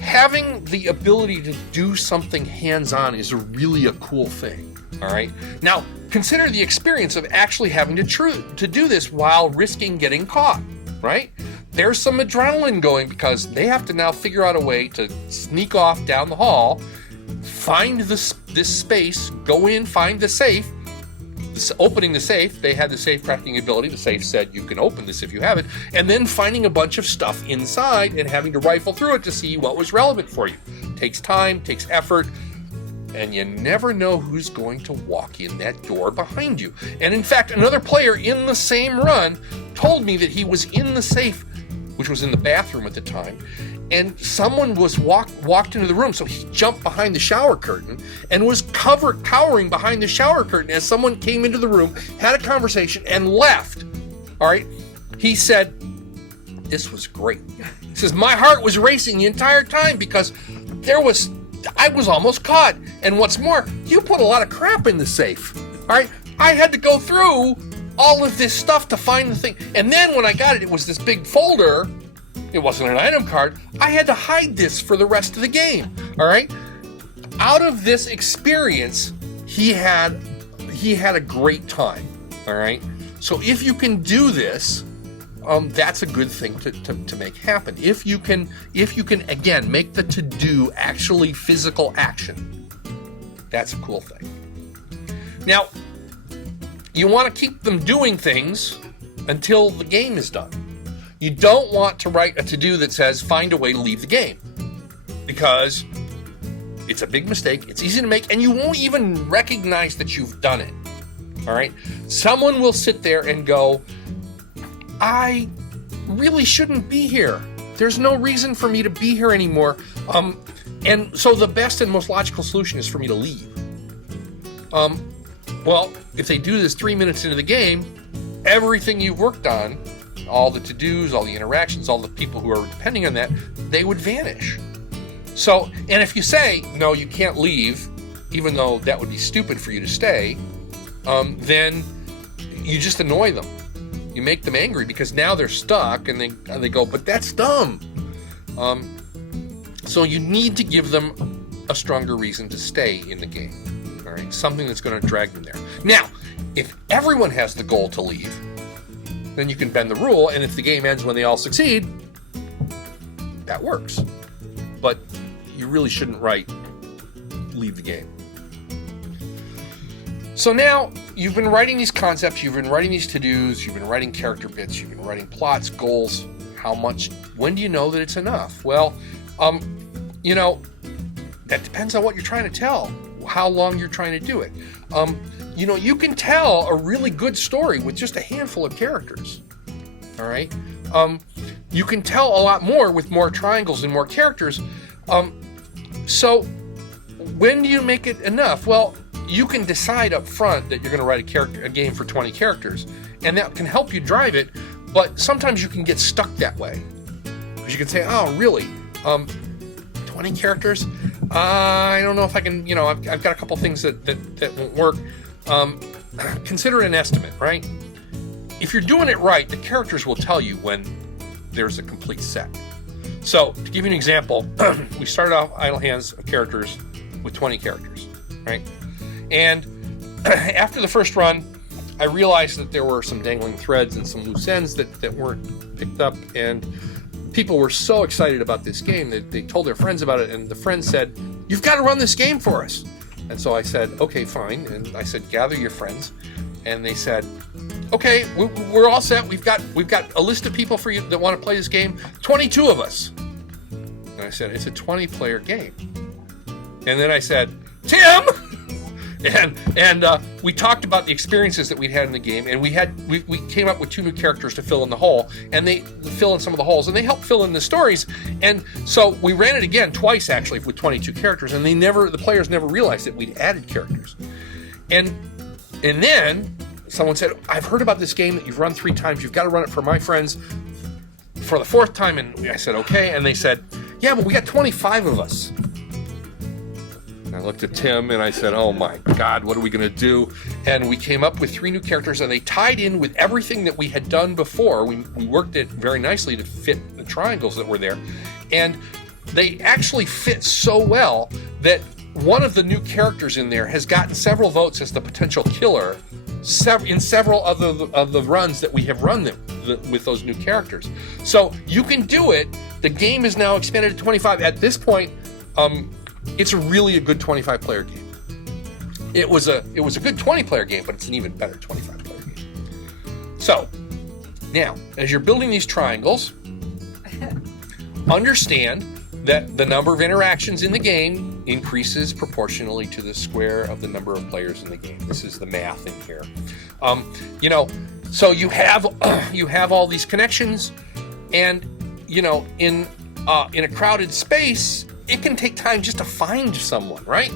having the ability to do something hands-on is really a cool thing. All right? Now, consider the experience of actually having to do this while risking getting caught, right? There's some adrenaline going because they have to now figure out a way to sneak off down the hall, find this space, go in, find the safe. Opening the safe, they had the safe cracking ability. The safe said you can open this if you have it, and then finding a bunch of stuff inside and having to rifle through it to see what was relevant for you. Takes time, takes effort, and you never know who's going to walk in that door behind you. And in fact, another player in the same run told me that he was in the safe, which was in the bathroom at the time, and someone was walked into the room, so he jumped behind the shower curtain and was cowering behind the shower curtain as someone came into the room, had a conversation, and left. All right? He said, this was great. He says, my heart was racing the entire time because I was almost caught. And what's more, you put a lot of crap in the safe. All right? I had to go through all of this stuff to find the thing. And then when I got it, it was this big folder. It wasn't an item card. I had to hide this for the rest of the game. All right? Out of this experience, he had a great time. All right? So if you can do this, that's a good thing to make happen. If you can again make the to-do actually physical action, that's a cool thing. Now, you want to keep them doing things until the game is done. You don't want to write a to-do that says, find a way to leave the game. Because it's a big mistake, it's easy to make, and you won't even recognize that you've done it. All right? Someone will sit there and go, I really shouldn't be here. There's no reason for me to be here anymore. And so the best and most logical solution is for me to leave. Well, if they do this 3 minutes into the game, everything you've worked on, all the to-dos, all the interactions, all the people who are depending on that, they would vanish. So, and if you say, no, you can't leave, even though that would be stupid for you to stay, then you just annoy them. You make them angry because now they're stuck and they go, but that's dumb. So you need to give them a stronger reason to stay in the game. All right, something that's going to drag them there. Now, if everyone has the goal to leave, then you can bend the rule, and if the game ends when they all succeed, that works. But you really shouldn't write leave the game. So now you've been writing these concepts, you've been writing these to-dos, you've been writing character bits, you've been writing plots, goals. When do you know that it's enough? Well, that depends on what you're trying to tell, how long you're trying to do it. You can tell a really good story with just a handful of characters. All right? You can tell a lot more with more triangles and more characters. So when do you make it enough? Well, you can decide up front that you're going to write a game for 20 characters, and that can help you drive it, but sometimes you can get stuck that way. Because you can say, oh, really? 20 characters? I don't know if I can, I've got a couple things that won't work. Consider an estimate, right? If you're doing it right, the characters will tell you when there's a complete set. So, to give you an example, we started off Idle Hands of characters with 20 characters, right? And after the first run, I realized that there were some dangling threads and some loose ends that weren't picked up, and people were so excited about this game that they told their friends about it, and the friends said, you've got to run this game for us. And so I said, okay, fine. And I said, gather your friends. And they said, okay, we're all set. We've got a list of people for you that want to play this game. 22 of us. And I said, it's a 20-player game. And then I said, Tim! And we talked about the experiences that we'd had in the game, and we came up with 2 new characters to fill in the hole, and they fill in some of the holes, and they help fill in the stories. And so we ran it again twice actually with 22 characters, and the players never realized that we'd added characters. And then someone said, "I've heard about this game that you've run 3 times. You've got to run it for my friends for the 4th time." And I said, "Okay." And they said, "Yeah, but we got 25 of us." And I looked at Tim and I said, "Oh my God, what are we going to do?" And we came up with 3 new characters, and they tied in with everything that we had done before. We worked it very nicely to fit the triangles that were there. And they actually fit so well that one of the new characters in there has gotten several votes as the potential killer in several of the runs that we have run with those new characters. So you can do it. The game is now expanded to 25. At this point, it's really a good 25-player game. It was a good 20-player game, but it's an even better 25-player game. So now, as you're building these triangles, understand that the number of interactions in the game increases proportionally to the square of the number of players in the game. This is the math in here. So you have all these connections, and in a crowded space, it can take time just to find someone, right?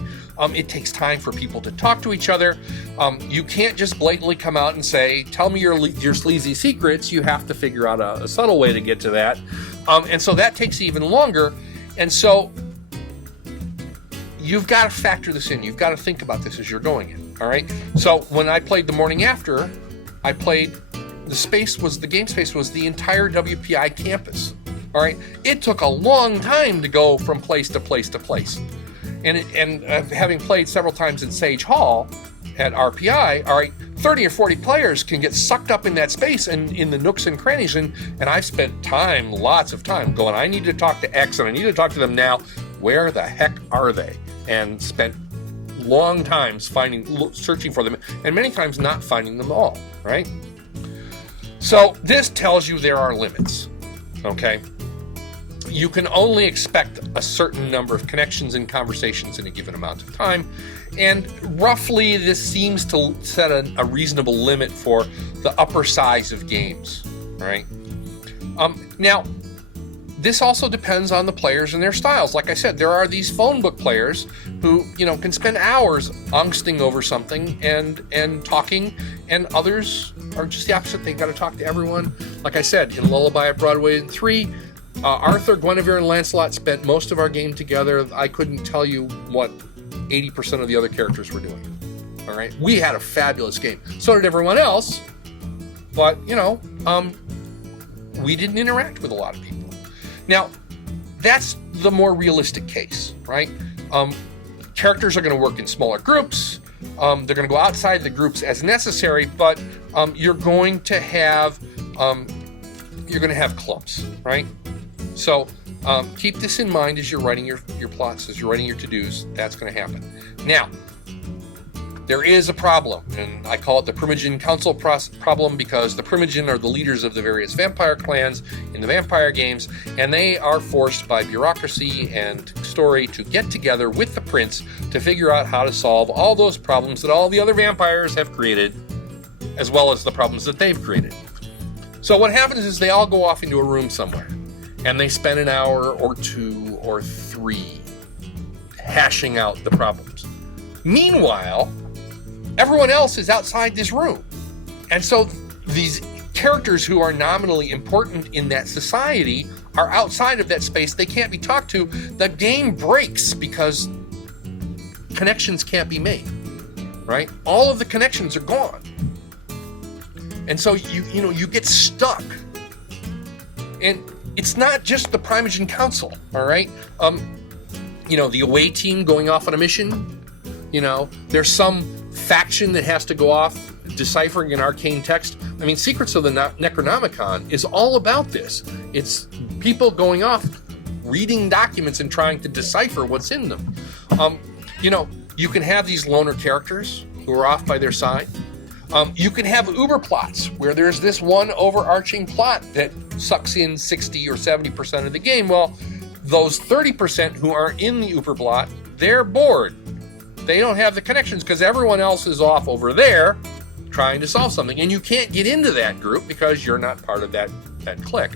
It takes time for people to talk to each other. You can't just blatantly come out and say, "Tell me your sleazy secrets." You have to figure out a subtle way to get to that. And so that takes even longer. And so you've got to factor this in. You've got to think about this as you're going in, all right? So when I played the morning after, the game space was the entire WPI campus, all right? It took a long time to go from place to place to place. And having played several times in Sage Hall at RPI, all right, 30 or 40 players can get sucked up in that space and in the nooks and crannies. And I've spent lots of time going, "I need to talk to X and I need to talk to them now. Where the heck are they?" And spent long times searching for them, and many times not finding them all, right? So this tells you there are limits, okay? You can only expect a certain number of connections and conversations in a given amount of time, and roughly this seems to set a reasonable limit for the upper size of games, right? Now, this also depends on the players and their styles. Like I said, there are these phone book players who, can spend hours angsting over something and talking, and others are just the opposite. They've got to talk to everyone. Like I said, in Lullaby at Broadway 3, Arthur, Guinevere, and Lancelot spent most of our game together. I couldn't tell you what 80% of the other characters were doing. All right? We had a fabulous game. So did everyone else, but, we didn't interact with a lot of people. Now, that's the more realistic case, right? Characters are going to work in smaller groups. They're going to go outside the groups as necessary, but you're going to have clumps, right? So keep this in mind as you're writing your plots, as you're writing your to-dos. That's going to happen. Now, there is a problem, and I call it the Primogen Council problem, because the Primogen are the leaders of the various vampire clans in the vampire games, and they are forced by bureaucracy and story to get together with the prince to figure out how to solve all those problems that all the other vampires have created, as well as the problems that they've created. So what happens is they all go off into a room somewhere, and they spend an hour or 2 or 3 hashing out the problems. Meanwhile, everyone else is outside this room. And so these characters who are nominally important in that society are outside of that space. They can't be talked to. The game breaks because connections can't be made, right? All of the connections are gone. And so you get stuck. And it's not just the Primogen Council, all right? The away team going off on a mission, there's some faction that has to go off deciphering an arcane text. I mean, Secrets of the Necronomicon is all about this. It's people going off, reading documents and trying to decipher what's in them. You can have these loner characters who are off by their side. You can have uber plots where there's this one overarching plot that sucks in 60 or 70% of the game. Well, those 30% who are in the uber plot, they're bored. They don't have the connections because everyone else is off over there trying to solve something, and you can't get into that group because you're not part of that clique.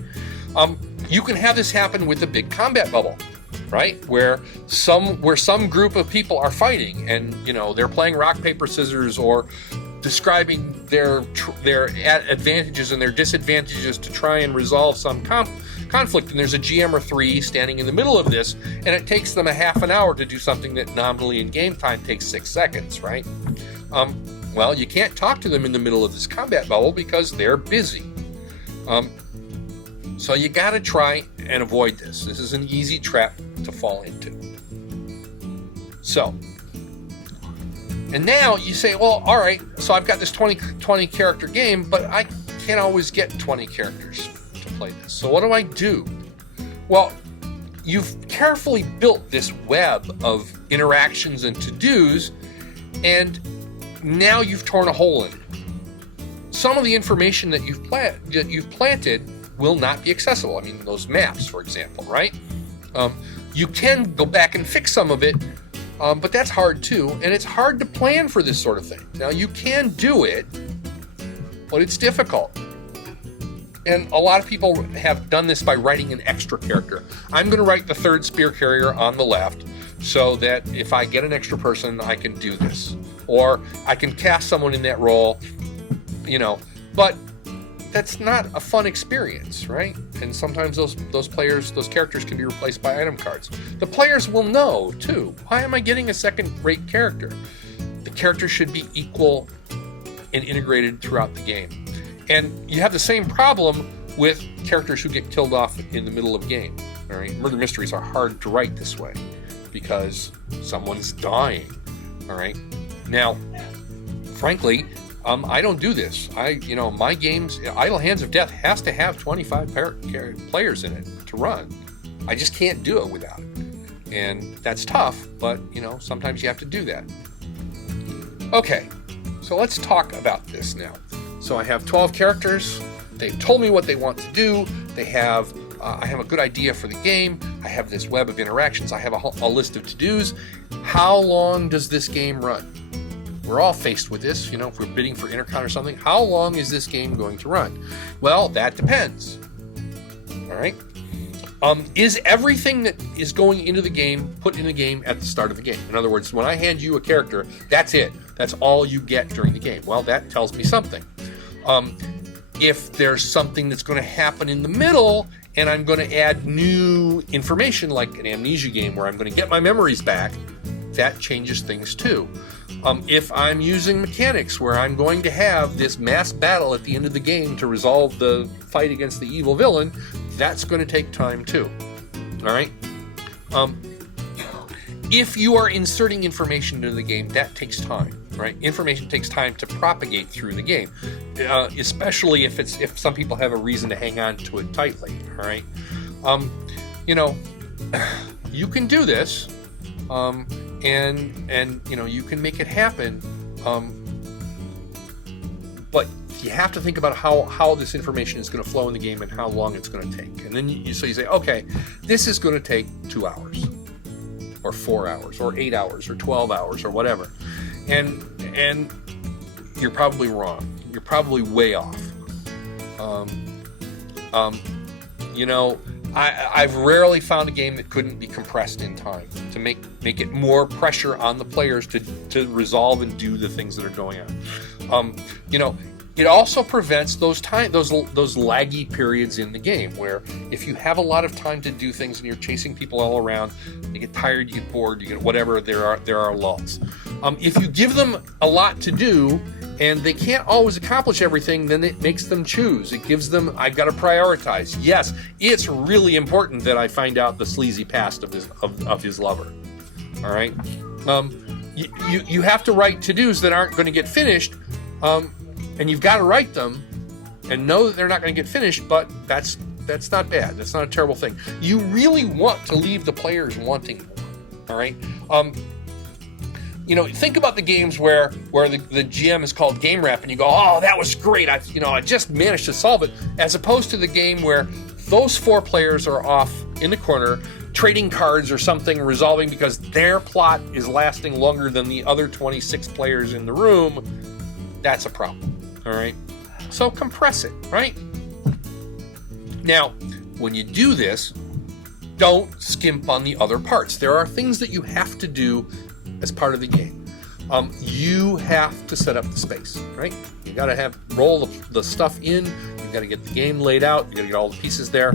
You can have this happen with a big combat bubble, right? Where some group of people are fighting, and they're playing rock paper scissors or describing their advantages and their disadvantages to try and resolve some conflict, and there's a GM or 3 standing in the middle of this, and it takes them a half an hour to do something that nominally in game time takes 6 seconds, right? Well, you can't talk to them in the middle of this combat bubble because they're busy. So you got to try and avoid this. This is an easy trap to fall into. So, and now you say, well, all right, so I've got this 20 character game, but I can't always get 20 characters to play this. So what do I do? Well, you've carefully built this web of interactions and to-dos, and now you've torn a hole in it. Some of the information that you've planted will not be accessible. I mean, those maps, for example, right? You can go back and fix some of it, but that's hard too, and it's hard to plan for this sort of thing. Now, you can do it, but it's difficult. And a lot of people have done this by writing an extra character. I'm going to write the 3rd spear carrier on the left so that if I get an extra person, I can do this. Or I can cast someone in that role, but that's not a fun experience, right? And sometimes those characters can be replaced by item cards. The players will know, too. Why am I getting a second-rate character? The character should be equal and integrated throughout the game. And you have the same problem with characters who get killed off in the middle of game. All right? Murder mysteries are hard to write this way because someone's dying. All right? Now, frankly, I don't do this. My games, Idle Hands of Death has to have 25 players in it to run. I just can't do it without it. And that's tough, but, sometimes you have to do that. Okay, so let's talk about this now. So I have 12 characters. They've told me what they want to do. I have a good idea for the game. I have this web of interactions. I have a list of to-dos. How long does this game run? We're all faced with this, if we're bidding for Intercon or something. How long is this game going to run? Well, that depends. All right. Is everything that is going into the game put in the game at the start of the game? In other words, when I hand you a character, that's it. That's all you get during the game. Well, that tells me something. If there's something that's going to happen in the middle and I'm going to add new information, like an amnesia game where I'm going to get my memories back, that changes things too. If I'm using mechanics where I'm going to have this mass battle at the end of the game to resolve the fight against the evil villain, that's going to take time too. All right? If you are inserting information into the game, that takes time, right? Information takes time to propagate through the game, especially if some people have a reason to hang on to it tightly, all right? You can do this, and you can make it happen, but you have to think about how this information is going to flow in the game and how long it's going to take. And then you say, okay, this is going to take 2 hours or 4 hours or 8 hours or 12 hours or whatever. And you're probably wrong. You're probably way off. I've rarely found a game that couldn't be compressed in time to make it more pressure on the players to resolve and do the things that are going on. It also prevents those laggy periods in the game where if you have a lot of time to do things and you're chasing people all around, you get tired, you get bored, you get whatever. There are lulls. If you give them a lot to do and they can't always accomplish everything, then it makes them choose. It gives them, I've got to prioritize. Yes, it's really important that I find out the sleazy past of his lover. All right. You have to write to-dos that aren't going to get finished. And you've got to write them and know that they're not going to get finished, but that's not bad. That's not a terrible thing. You really want to leave the players wanting more, all right? Think about the games where the GM is called game wrap and you go, oh, that was great. I just managed to solve it, as opposed to the game where those 4 players are off in the corner trading cards or something, resolving because their plot is lasting longer than the other 26 players in the room, that's a problem. All right, so compress it, right? Now, when you do this, don't skimp on the other parts. There are things that you have to do as part of the game. You have to set up the space, right? You got to roll the stuff in. You got to get the game laid out. You got to get all the pieces there.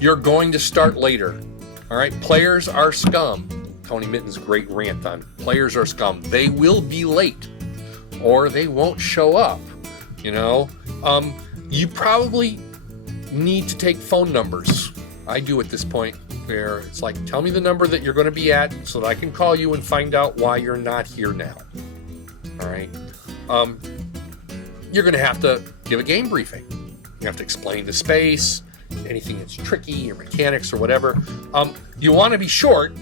You're going to start later, all right? Players are scum. Tony Mitten's great rant on players are scum. They will be late, or they won't show up. You know, you probably need to take phone numbers. I do at this point, where it's like, tell me the number that you're going to be at so that I can call you and find out why you're not here now. All right. You're going to have to give a game briefing. You have to explain the space, anything that's tricky or mechanics or whatever. You want to be short,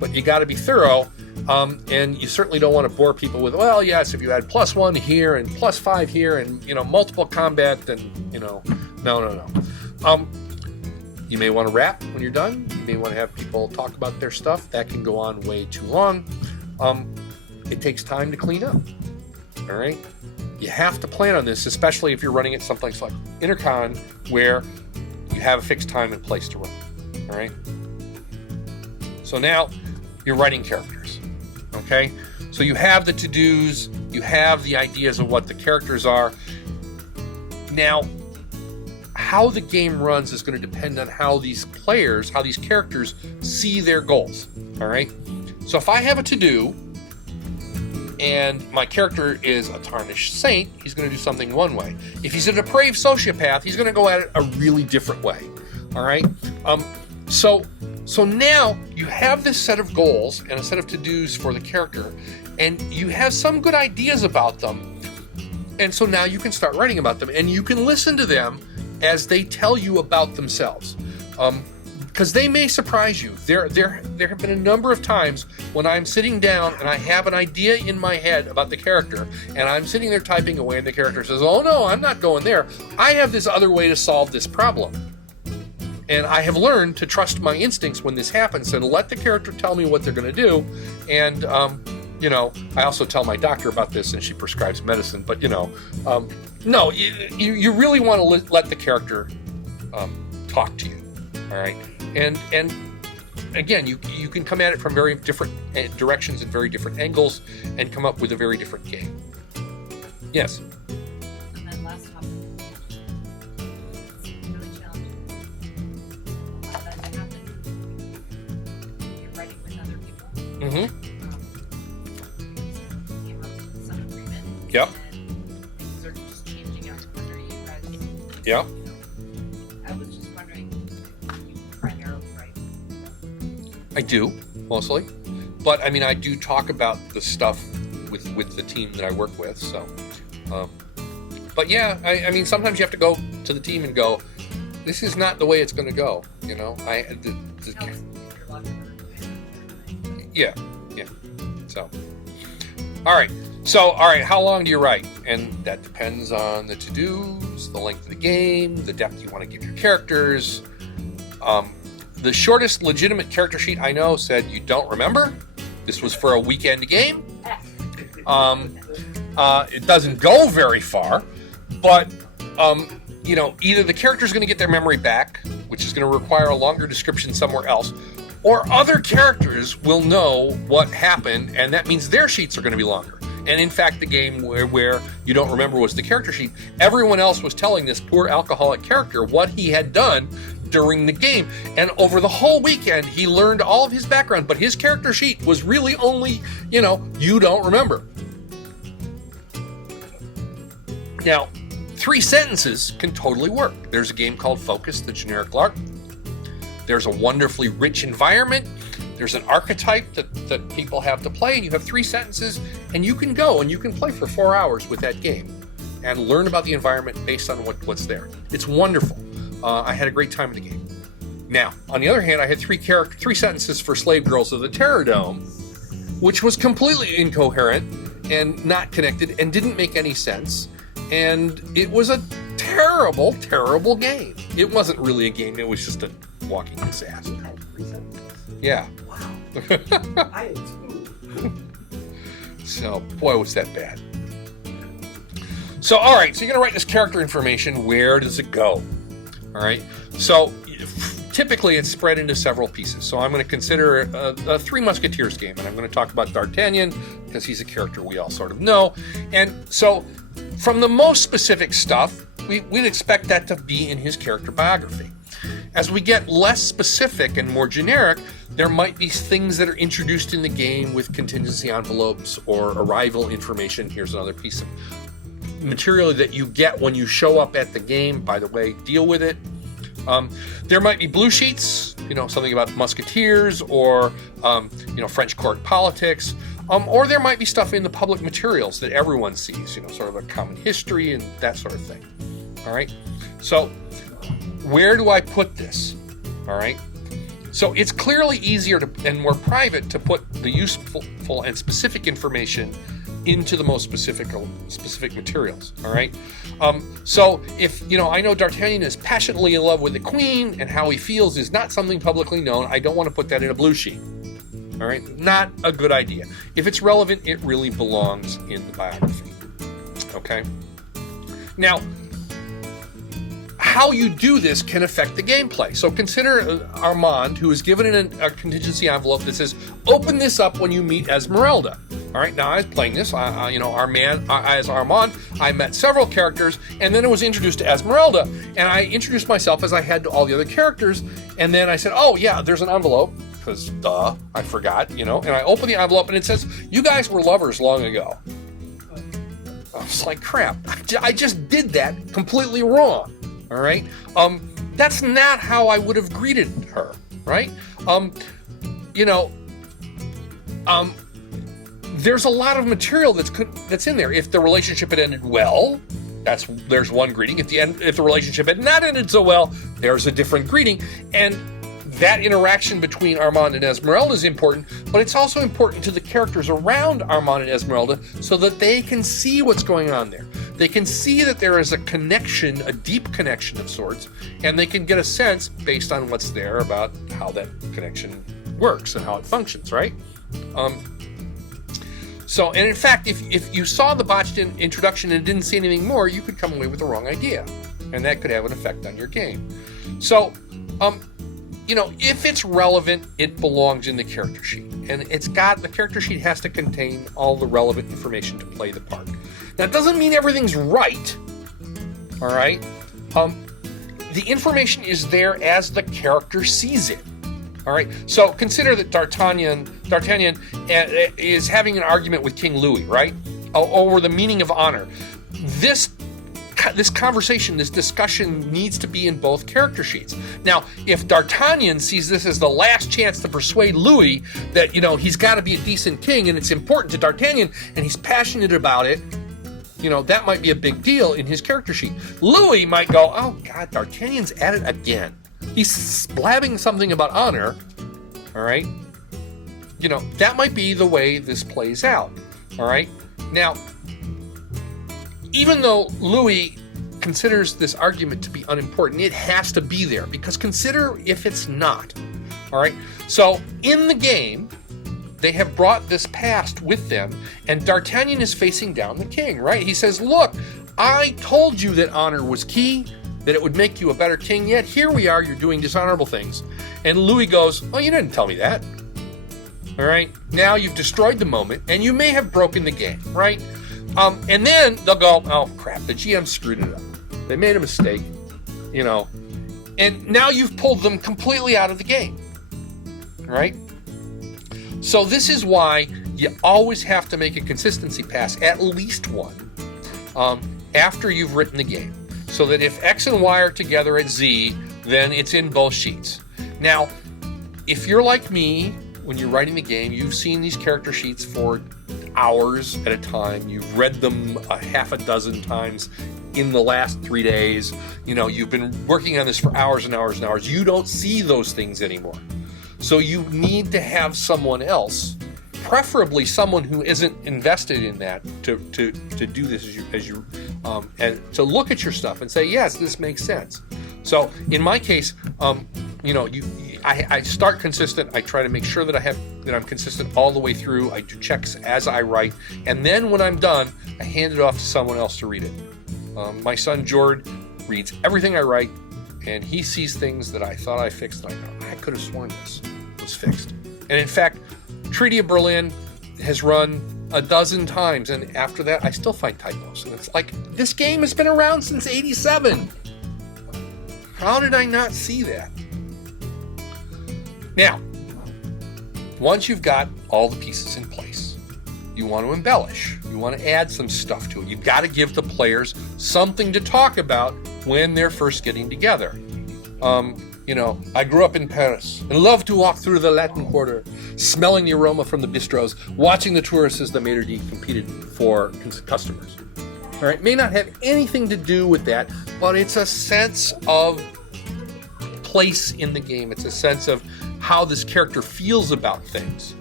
but you got to be thorough. And you certainly don't want to bore people with, well, yes, if you had +1 here and +5 here and, you know, multiple combat, then, you know, no. You may want to wrap when you're done. You may want to have people talk about their stuff. That can go on way too long. It takes time to clean up. All right? You have to plan on this, especially if you're running it someplace like Intercon, where you have a fixed time and place to run. All right? So now you're writing characters. Okay? So you have the to-dos. You have the ideas of what the characters are. Now, how the game runs is going to depend on how these characters see their goals. All right. So if I have a to-do and my character is a tarnished saint, he's going to do something one way. If he's a depraved sociopath, he's going to go at it a really different way. All right. So now you have this set of goals and a set of to-dos for the character, and you have some good ideas about them. And so now you can start writing about them, and you can listen to them as they tell you about themselves, because they may surprise you. There have been a number of times when I'm sitting down and I have an idea in my head about the character, and I'm sitting there typing away, and the character says, oh no, I'm not going there. I have this other way to solve this problem. And I have learned to trust my instincts when this happens and let the character tell me what they're going to do. And you know, I also tell my doctor about this, and she prescribes medicine. But, you know, no, you really want to let the character talk to you, all right? And again, you can come at it from very different directions and very different angles and come up with a very different game. Yes? And then last topic. It's really challenging. A lot of that happens. You're writing with other people. Mm-hmm. Yep. Things are just changing out from under you guys. Yep. I was just wondering, you primarily write? I do, mostly. But, I mean, I do talk about the stuff with the team that I work with, so. But, yeah, I mean, sometimes you have to go to the team and go, this is not the way it's going to go, you know? Yeah. So, all right. So, all right, how long do you write? And that depends on the to-dos, the length of the game, the depth you want to give your characters. The shortest legitimate character sheet I know said you don't remember. This was for a weekend game. It doesn't go very far, but, you know, either the character's going to get their memory back, which is going to require a longer description somewhere else, or other characters will know what happened, and that means their sheets are going to be longer. And in fact, the game where you don't remember was the character sheet. Everyone else was telling this poor alcoholic character what he had done during the game. And over the whole weekend, he learned all of his background, but his character sheet was really only, you know, you don't remember. Now, 3 sentences can totally work. There's a game called Focus, the generic LARP. There's a wonderfully rich environment. There's an archetype that people have to play, and you have 3 sentences, and you can go and you can play for 4 hours with that game and learn about the environment based on what's there. It's wonderful. I had a great time in the game. Now, on the other hand, I had 3 sentences for Slave Girls of the Terror Dome, which was completely incoherent and not connected and didn't make any sense. And it was a terrible, terrible game. It wasn't really a game. It was just a walking disaster. You had 3 sentences. Yeah. Wow. I had 2. So, boy, was that bad. So, all right, so you're going to write this character information. Where does it go? All right, so typically it's spread into several pieces. So I'm going to consider a Three Musketeers game, and I'm going to talk about D'Artagnan because he's a character we all sort of know. And so from the most specific stuff, we'd expect that to be in his character biography. As we get less specific and more generic, there might be things that are introduced in the game with contingency envelopes or arrival information. Here's another piece of material that you get when you show up at the game. By the way, deal with it. There might be blue sheets, something about musketeers or, French court politics. Or there might be stuff in the public materials that everyone sees, sort of a common history and that sort of thing. All right. So where do I put this? All right. So it's clearly easier and more private to put the useful and specific information into the most specific materials. All right. So if I know D'Artagnan is passionately in love with the Queen and how he feels is not something publicly known, I don't want to put that in a blue sheet. All right. Not a good idea. If it's relevant, it really belongs in the biography. Okay. Now, how you do this can affect the gameplay. So consider Armand, who is given a contingency envelope that says, "Open this up when you meet Esmeralda." All right, now I was playing this, as Armand, I met several characters, and then it was introduced to Esmeralda, and I introduced myself as I had to all the other characters, and then I said, "Oh yeah, there's an envelope," because I forgot, and I opened the envelope, and it says, "You guys were lovers long ago." I was like, crap, I just did that completely wrong. All right, that's not how I would have greeted her, right? There's a lot of material that's in there. If the relationship had ended well, there's one greeting. If the relationship had not ended so well, there's a different greeting. And that interaction between Armand and Esmeralda is important, but it's also important to the characters around Armand and Esmeralda so that they can see what's going on there. They can see that there is a connection, a deep connection of sorts, and they can get a sense based on what's there about how that connection works and how it functions, right? And in fact, if you saw the botched introduction and didn't see anything more, you could come away with the wrong idea, and that could have an effect on your game. So, if it's relevant, it belongs in the character sheet, and the character sheet has to contain all the relevant information to play the part. Now, it doesn't mean everything's right. All right, the information is there as the character sees it. All right, so consider that D'Artagnan is having an argument with King Louis, right, over the meaning of honor. This conversation, this discussion needs to be in both character sheets. Now, if D'Artagnan sees this as the last chance to persuade Louis that, he's got to be a decent king and it's important to D'Artagnan and he's passionate about it, that might be a big deal in his character sheet. Louis might go, "Oh, God, D'Artagnan's at it again. He's blabbing something about honor," all right? That might be the way this plays out, all right? Now, even though Louis considers this argument to be unimportant, it has to be there, because consider if it's not, all right? So, in the game, they have brought this past with them, and D'Artagnan is facing down the king, right? He says, "Look, I told you that honor was key, that it would make you a better king, yet here we are, you're doing dishonorable things." And Louis goes, "Oh, you didn't tell me that." All right, now you've destroyed the moment, and you may have broken the game, right? And then they'll go, "Oh, crap, the GM screwed it up. They made a mistake, and now you've pulled them completely out of the game, right? So this is why you always have to make a consistency pass, at least one, after you've written the game. So that if X and Y are together at Z, then it's in both sheets. Now, if you're like me, when you're writing the game, you've seen these character sheets for hours at a time. You've read them a half a dozen times in the last 3 days. You've been working on this for hours and hours and hours. You don't see those things anymore. So you need to have someone else, preferably someone who isn't invested in that, to do this as you and to look at your stuff and say, yes, this makes sense. So in my case, I start consistent. I try to make sure that I'm consistent all the way through. I do checks as I write, and then when I'm done, I hand it off to someone else to read it. My son Jord reads everything I write, and he sees things that I thought I fixed, and I go, I could have sworn this was fixed. And in fact, Treaty of Berlin has run a dozen times, and after that, I still find typos. And it's like, this game has been around since '87. How did I not see that? Now, once you've got all the pieces in place, you want to embellish. You want to add some stuff to it. You've got to give the players something to talk about when they're first getting together. I grew up in Paris and loved to walk through the Latin Quarter, smelling the aroma from the bistros, watching the tourists as the maitre d' competed for customers. All right, may not have anything to do with that, but it's a sense of place in the game. It's a sense of how this character feels about things.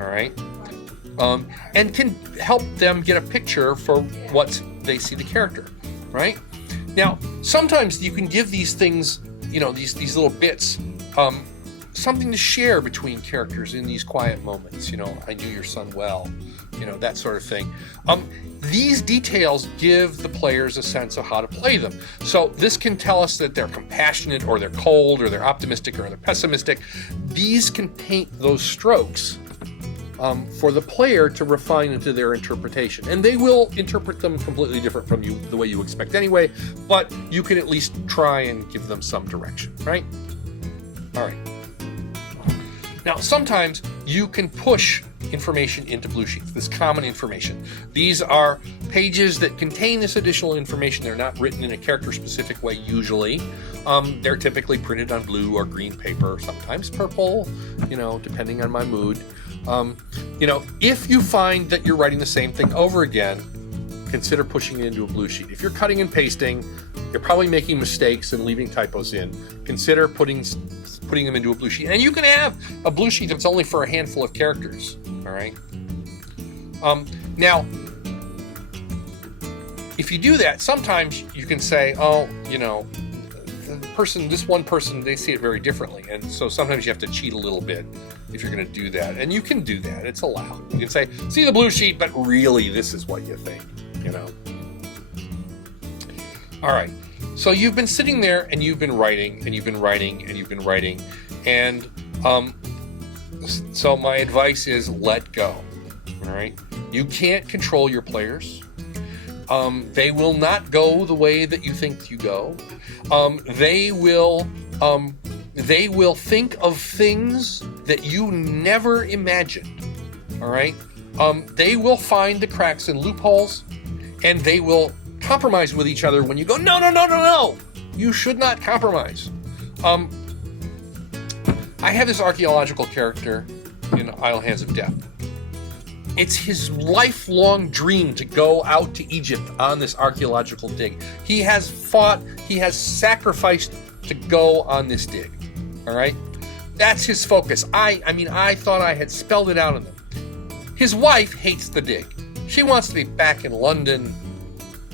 All right, and can help them get a picture for what they see the character. Right now, sometimes you can give these things, these little bits, something to share between characters in these quiet moments. I knew your son well, that sort of thing. These details give the players a sense of how to play them. So this can tell us that they're compassionate, or they're cold, or they're optimistic, or they're pessimistic. These can paint those strokes for the player to refine into their interpretation. And they will interpret them completely different from you, the way you expect anyway, but you can at least try and give them some direction, right? All right. Now, sometimes you can push information into blue sheets, this common information. These are pages that contain this additional information. They're not written in a character-specific way usually. They're typically printed on blue or green paper, sometimes purple, depending on my mood. If you find that you're writing the same thing over again, consider pushing it into a blue sheet. If you're cutting and pasting, you're probably making mistakes and leaving typos in. Consider putting them into a blue sheet. And you can have a blue sheet that's only for a handful of characters. All right. Now, if you do that, sometimes you can say, this one person, they see it very differently. And so sometimes you have to cheat a little bit if you're going to do that. And you can do that. It's allowed. You can say, see the blue sheet, but really this is what you think, All right. So you've been sitting there and you've been writing and you've been writing and you've been writing. And so my advice is let go. All right. You can't control your players. They will not go the way that you think you go. They will think of things that you never imagined. All right. They will find the cracks and loopholes, and they will compromise with each other when you go, no. You should not compromise. I have this archaeological character in Idle Hands of Death. It's his lifelong dream to go out to Egypt on this archaeological dig. He has fought, he has sacrificed to go on this dig. All right? That's his focus. I thought I had spelled it out in them. His wife hates the dig. She wants to be back in London.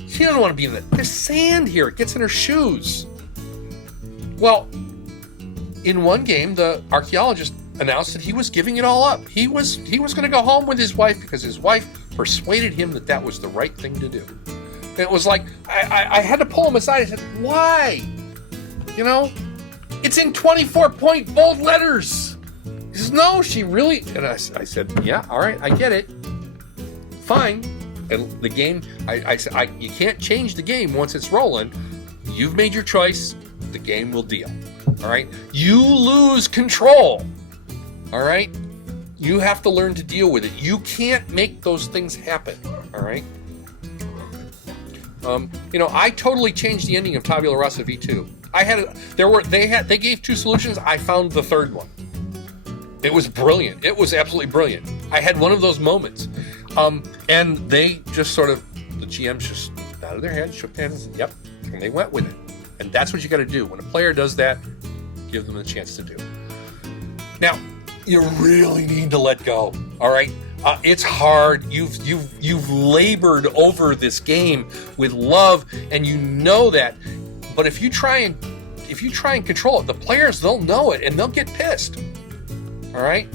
She doesn't want to be in there's sand here. It gets in her shoes. Well, in one game, the archaeologist announced that he was giving it all up. He was going to go home with his wife because his wife persuaded him that was the right thing to do. And it was like, I had to pull him aside. I said, why? It's in 24-point bold letters. He says, no, she really... And I said, yeah, all right, I get it. Fine. And the game, I said, you can't change the game once it's rolling. You've made your choice. The game will deal. All right? You lose control. All right? You have to learn to deal with it. You can't make those things happen. All right? I totally changed the ending of Tabula Rasa V2. They gave two solutions. I found the third one. It was brilliant. It was absolutely brilliant. I had one of those moments. And they just sort of, the GMs just nodded their heads, shook their hands, and yep, and they went with it. And that's what you got to do. When a player does that, give them a chance to do. Now, you really need to let go, all right? It's hard. You've labored over this game with love, and you know that. But if you try and control it, the players, they'll know it and they'll get pissed. All right.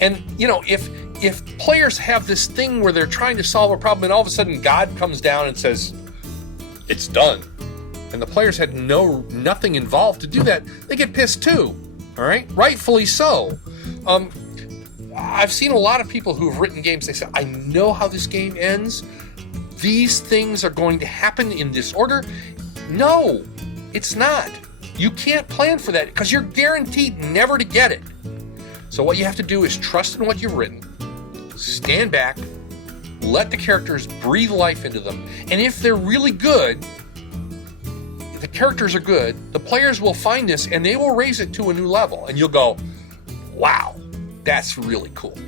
And you know, if players have this thing where they're trying to solve a problem and all of a sudden God comes down and says it's done, and the players had nothing involved to do that, they get pissed too. All right, rightfully so. I've seen a lot of people who have written games. They say, I know how this game ends. These things are going to happen in this order. No, it's not. You can't plan for that because you're guaranteed never to get it. So what you have to do is trust in what you've written, stand back, let the characters breathe life into them. And if they're really good, if the characters are good, the players will find this and they will raise it to a new level. And you'll go, wow, that's really cool.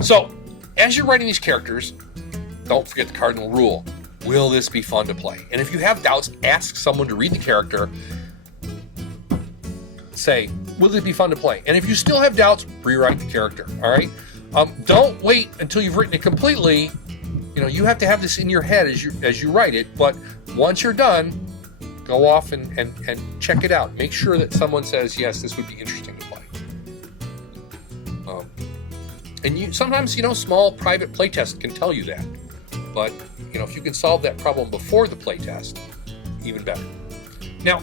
So as you're writing these characters, don't forget the cardinal rule. Will this be fun to play? And if you have doubts, ask someone to read the character. Say, will this be fun to play? And if you still have doubts, rewrite the character, all right? Don't wait until you've written it completely. You know, you have to have this in your head as you write it, but once you're done, go off and check it out. Make sure that someone says, yes, this would be interesting to play. And sometimes, small private playtest can tell you that. But, if you can solve that problem before the playtest, even better. Now,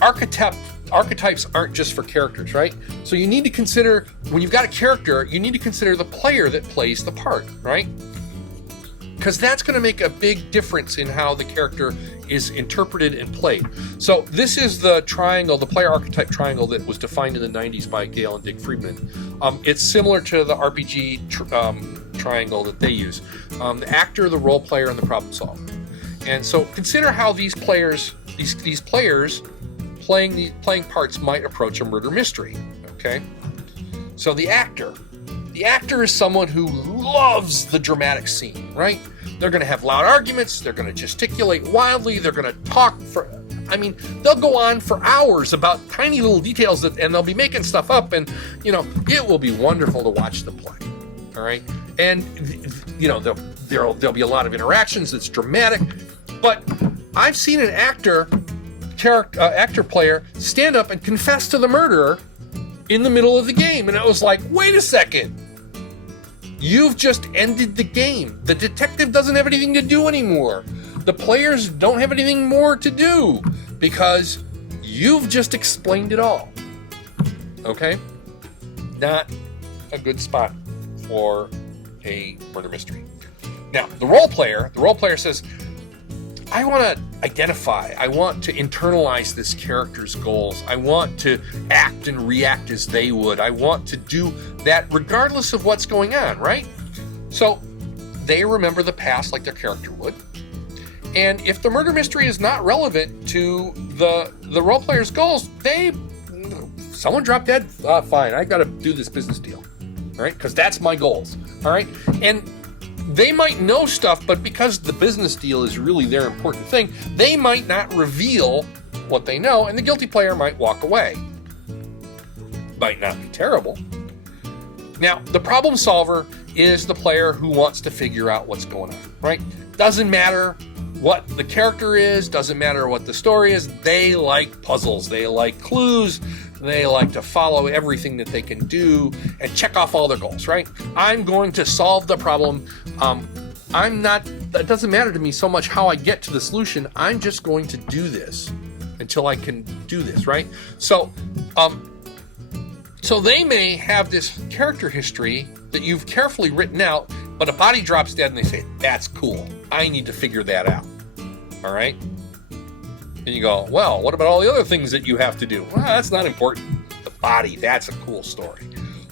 archetypes aren't just for characters, right? So you need to consider, when you've got a character, you need to consider the player that plays the part, right? Because that's going to make a big difference in how the character is interpreted and played. So this is the triangle, the player archetype triangle that was defined in the 90s by Gale and Dick Friedman. It's similar to the RPG triangle that they use. The actor, the role player, and the problem solver. And so consider how these players playing parts might approach a murder mystery, okay? So the actor is someone who loves the dramatic scene, right? They're going to have loud arguments, they're going to gesticulate wildly, they're going to talk they'll go on for hours about tiny little details and they'll be making stuff up, and, it will be wonderful to watch them play, all right? And, there'll be a lot of interactions, it's dramatic, but I've seen an actor player stand up and confess to the murderer in the middle of the game, and I was like, wait a second, you've just ended the game. The detective doesn't have anything to do anymore. The players don't have anything more to do because you've just explained it all. Okay? Not a good spot for a murder mystery. Now, the role player says, I want to identify, I want to internalize this character's goals. I want to act and react as they would. I want to do that regardless of what's going on, right? So they remember the past like their character would. And if the murder mystery is not relevant to the role player's goals, someone dropped dead, fine, I got to do this business deal, all right? Because that's my goals, all right? And they might know stuff, but because the business deal is really their important thing, they might not reveal what they know, and the guilty player might walk away. Might not be terrible. Now, the problem solver is the player who wants to figure out what's going on, right? Doesn't matter what the character is, doesn't matter what the story is, they like puzzles, they like clues, they like to follow everything that they can do and check off all their goals, right? I'm going to solve the problem. That doesn't matter to me so much how I get to the solution. I'm just going to do this until I can do this, right? So they may have this character history that you've carefully written out, but a body drops dead and they say, that's cool. I need to figure that out, all right? And you go, well, what about all the other things that you have to do? Well, that's not important. The body, that's a cool story.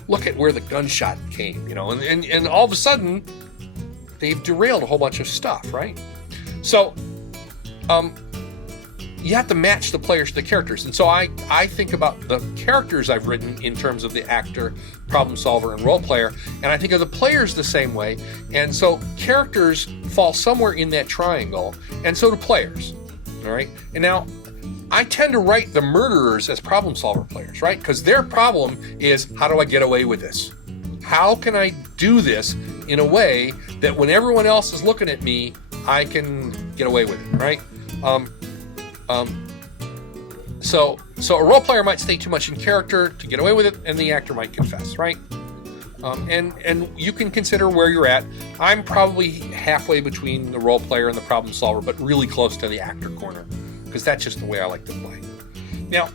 Look at where the gunshot came, and all of a sudden, they've derailed a whole bunch of stuff, right? So, you have to match the players to the characters. And so I think about the characters I've written in terms of the actor, problem solver, and role player, and I think of the players the same way. And so characters fall somewhere in that triangle, and so do players. All right. And now, I tend to write the murderers as problem solver players, right? Because their problem is, how do I get away with this? How can I do this in a way that when everyone else is looking at me, I can get away with it, right? So a role player might stay too much in character to get away with it, and the actor might confess, right? And you can consider where you're at. I'm probably halfway between the role player and the problem solver, but really close to the actor corner, because that's just the way I like to play. Now,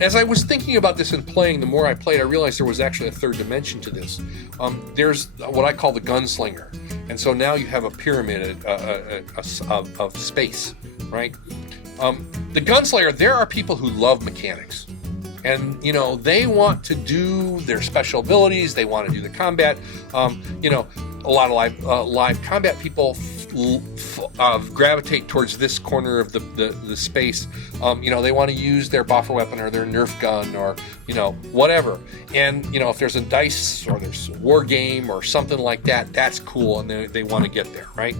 as I was thinking about this and playing, the more I played, I realized there was actually a third dimension to this. There's what I call the gunslinger, and so now you have a pyramid of space, right? The gunslinger, there are people who love mechanics, and they want to do their special abilities. They want to do the combat. A lot of live combat people gravitate towards this corner of the space. They want to use their boffer weapon or their Nerf gun or whatever. And if there's a dice or there's a war game or something like that, that's cool, and they want to get there, right?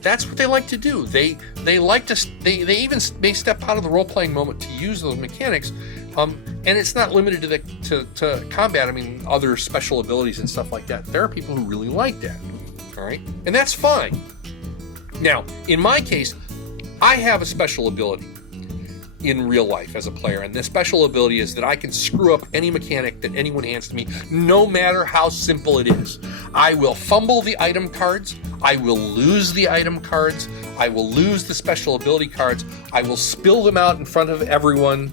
That's what they like to do. They like to. They even may step out of the role playing moment to use those mechanics. And it's not limited to combat. I mean, other special abilities and stuff like that. There are people who really like that. All right, and that's fine. Now, in my case, I have a special ability in real life as a player, and the special ability is that I can screw up any mechanic that anyone hands to me, no matter how simple it is. I will fumble the item cards. I will lose the item cards. I will lose the special ability cards. I will spill them out in front of everyone.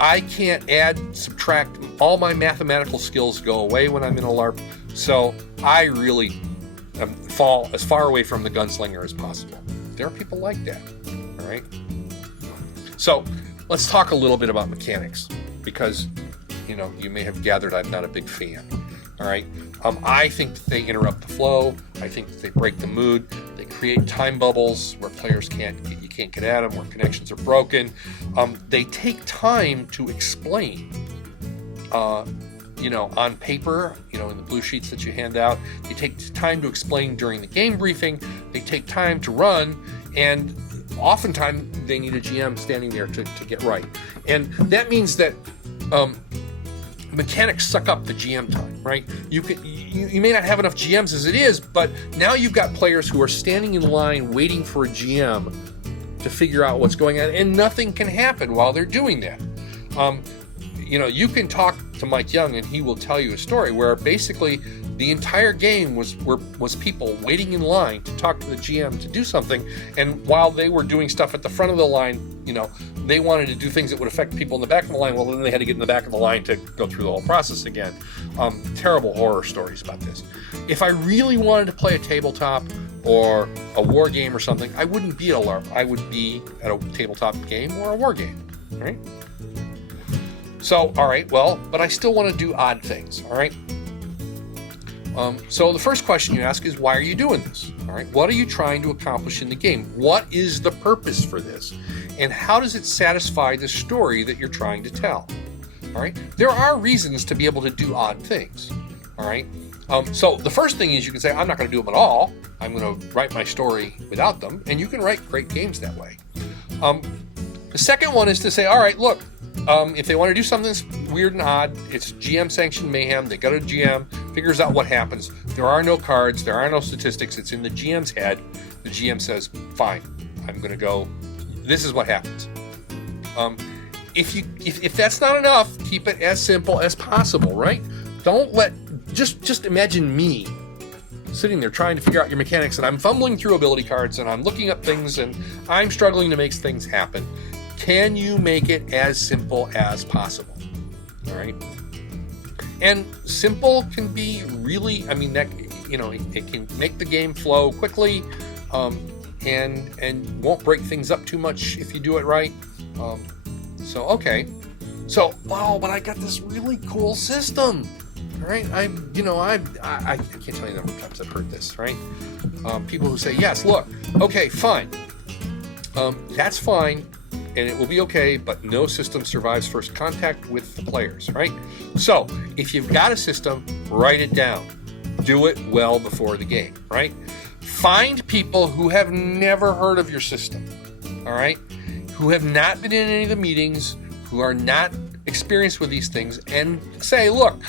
I can't add, subtract. All my mathematical skills go away when I'm in a LARP. So I really fall as far away from the gunslinger as possible. There are people like that, all right? So let's talk a little bit about mechanics, because, you may have gathered I'm not a big fan, all right? I think that they interrupt the flow. I think that they break the mood. They create time bubbles where players you can't get at them, where connections are broken. They take time to explain. On paper, in the blue sheets that you hand out. They take time to explain during the game briefing. They take time to run, and oftentimes they need a GM standing there to get right. And that means that mechanics suck up the GM time, right? You may not have enough GMs as it is, but now you've got players who are standing in line waiting for a GM to figure out what's going on, and nothing can happen while they're doing that. You can talk to Mike Young, and he will tell you a story where basically the entire game was people waiting in line to talk to the GM to do something, and while they were doing stuff at the front of the line, they wanted to do things that would affect people in the back of the line. Well, then they had to get in the back of the line to go through the whole process again. Terrible horror stories about this. If I really wanted to play a tabletop or a war game or something, I wouldn't be at a LARP. I would be at a tabletop game or a war game, right? So, all right, well, but I still want to do odd things, all right? So the first question you ask is, why are you doing this? All right, what are you trying to accomplish in the game? What is the purpose for this? And how does it satisfy the story that you're trying to tell? All right, there are reasons to be able to do odd things, all right? So the first thing is you can say, I'm not going to do them at all. I'm going to write my story without them, and you can write great games that way. The second one is to say, all right, look, if they want to do something weird and odd, it's GM sanctioned mayhem. They go to GM, figures out what happens. There are no cards, there are no statistics. It's in the GM's head. The GM says, fine, I'm going to go. This is what happens. If that's not enough, keep it as simple as possible, right? Don't let, just imagine me sitting there trying to figure out your mechanics, and I'm fumbling through ability cards, and I'm looking up things, and I'm struggling to make things happen. Can you make it as simple as possible? All right. And simple can be really, it can make the game flow quickly, and won't break things up too much if you do it right. Okay. So, wow, but I got this really cool system. All right. I can't tell you the number of times I've heard this, right? People who say, yes, look, okay, fine. That's fine. And it will be okay, but no system survives first contact with the players, right? So, if you've got a system, write it down. Do it well before the game, right? Find people who have never heard of your system, all right, who have not been in any of the meetings, who are not experienced with these things, and say, look,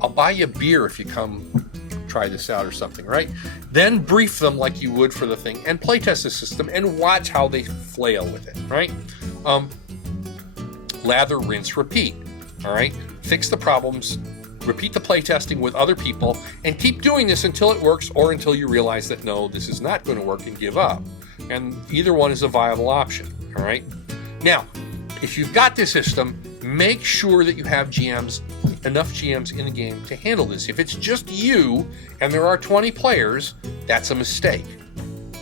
I'll buy you a beer if you come try this out or something, right? Then brief them like you would for the thing and playtest the system and watch how they flail with it, right? Lather, rinse, repeat, all right? Fix the problems, repeat the playtesting with other people, and keep doing this until it works or until you realize that, no, this is not going to work and give up. And either one is a viable option, all right? Now, if you've got this system, make sure that you have GMs, enough GMs in the game to handle this. If it's just you and there are 20 players, that's a mistake,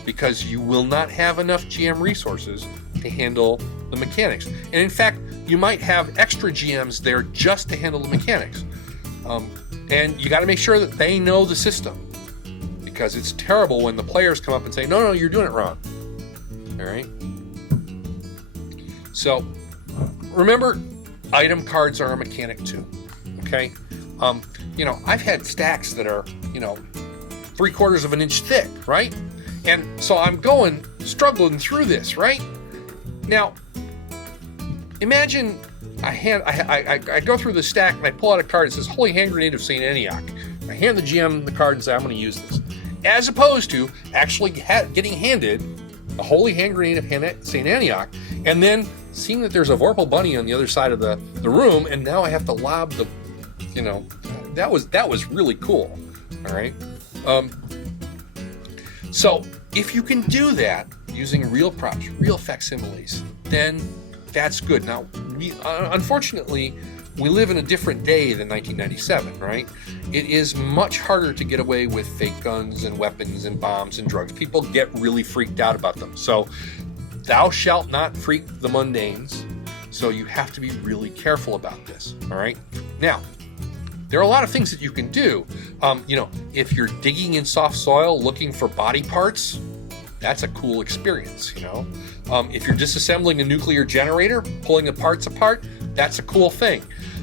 because you will not have enough GM resources to handle the mechanics. And in fact, you might have extra GMs there just to handle the mechanics. And you got to make sure that they know the system, because it's terrible when the players come up and say, no, you're doing it wrong. All right? So remember, item cards are a mechanic too. Okay? I've had stacks that are, 3/4 of an inch thick, right? And so I'm struggling through this, right? Now, imagine I go through the stack and I pull out a card that says Holy Hand Grenade of St. Antioch. I hand the GM the card and say, I'm going to use this. As opposed to actually getting handed a Holy Hand Grenade of St. Antioch and then seeing that there's a Vorpal Bunny on the other side of the room, and now I have to lob the, that was really cool. All right. So if you can do that using real props, real facsimiles, then that's good. Now, unfortunately, we live in a different day than 1997, right? It is much harder to get away with fake guns and weapons and bombs and drugs. People get really freaked out about them. So, thou shalt not freak the mundanes. So you have to be really careful about this, all right? Now, there are a lot of things that you can do. If you're digging in soft soil looking for body parts, that's a cool experience, If you're disassembling a nuclear generator, pulling the parts apart, that's a cool thing.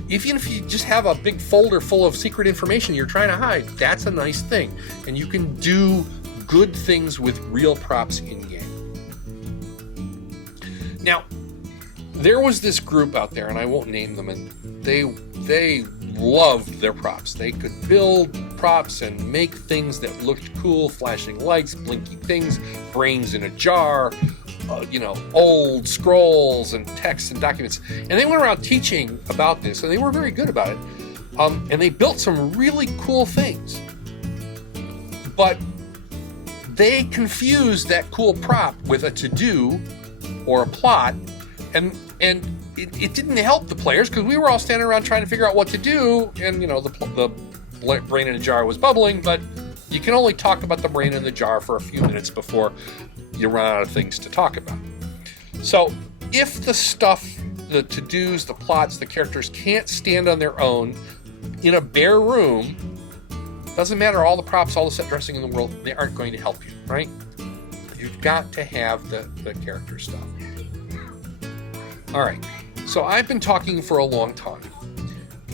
Even if you just have a big folder full of secret information you're trying to hide, that's a nice thing. And you can do good things with real props in-game. Now, there was this group out there, and I won't name them, and they loved their props. They could build props and make things that looked cool, flashing lights, blinky things, brains in a jar, old scrolls and texts and documents. And they went around teaching about this, and they were very good about it. And they built some really cool things. But they confused that cool prop with a to-do or a plot, and it didn't help the players, because we were all standing around trying to figure out what to do, and the brain in a jar was bubbling, but you can only talk about the brain in the jar for a few minutes before you run out of things to talk about. So if the stuff, the to-dos, the plots, the characters can't stand on their own in a bare room, doesn't matter all the props, all the set dressing in the world, they aren't going to help you, right? You've got to have the character stuff. All right, so I've been talking for a long time,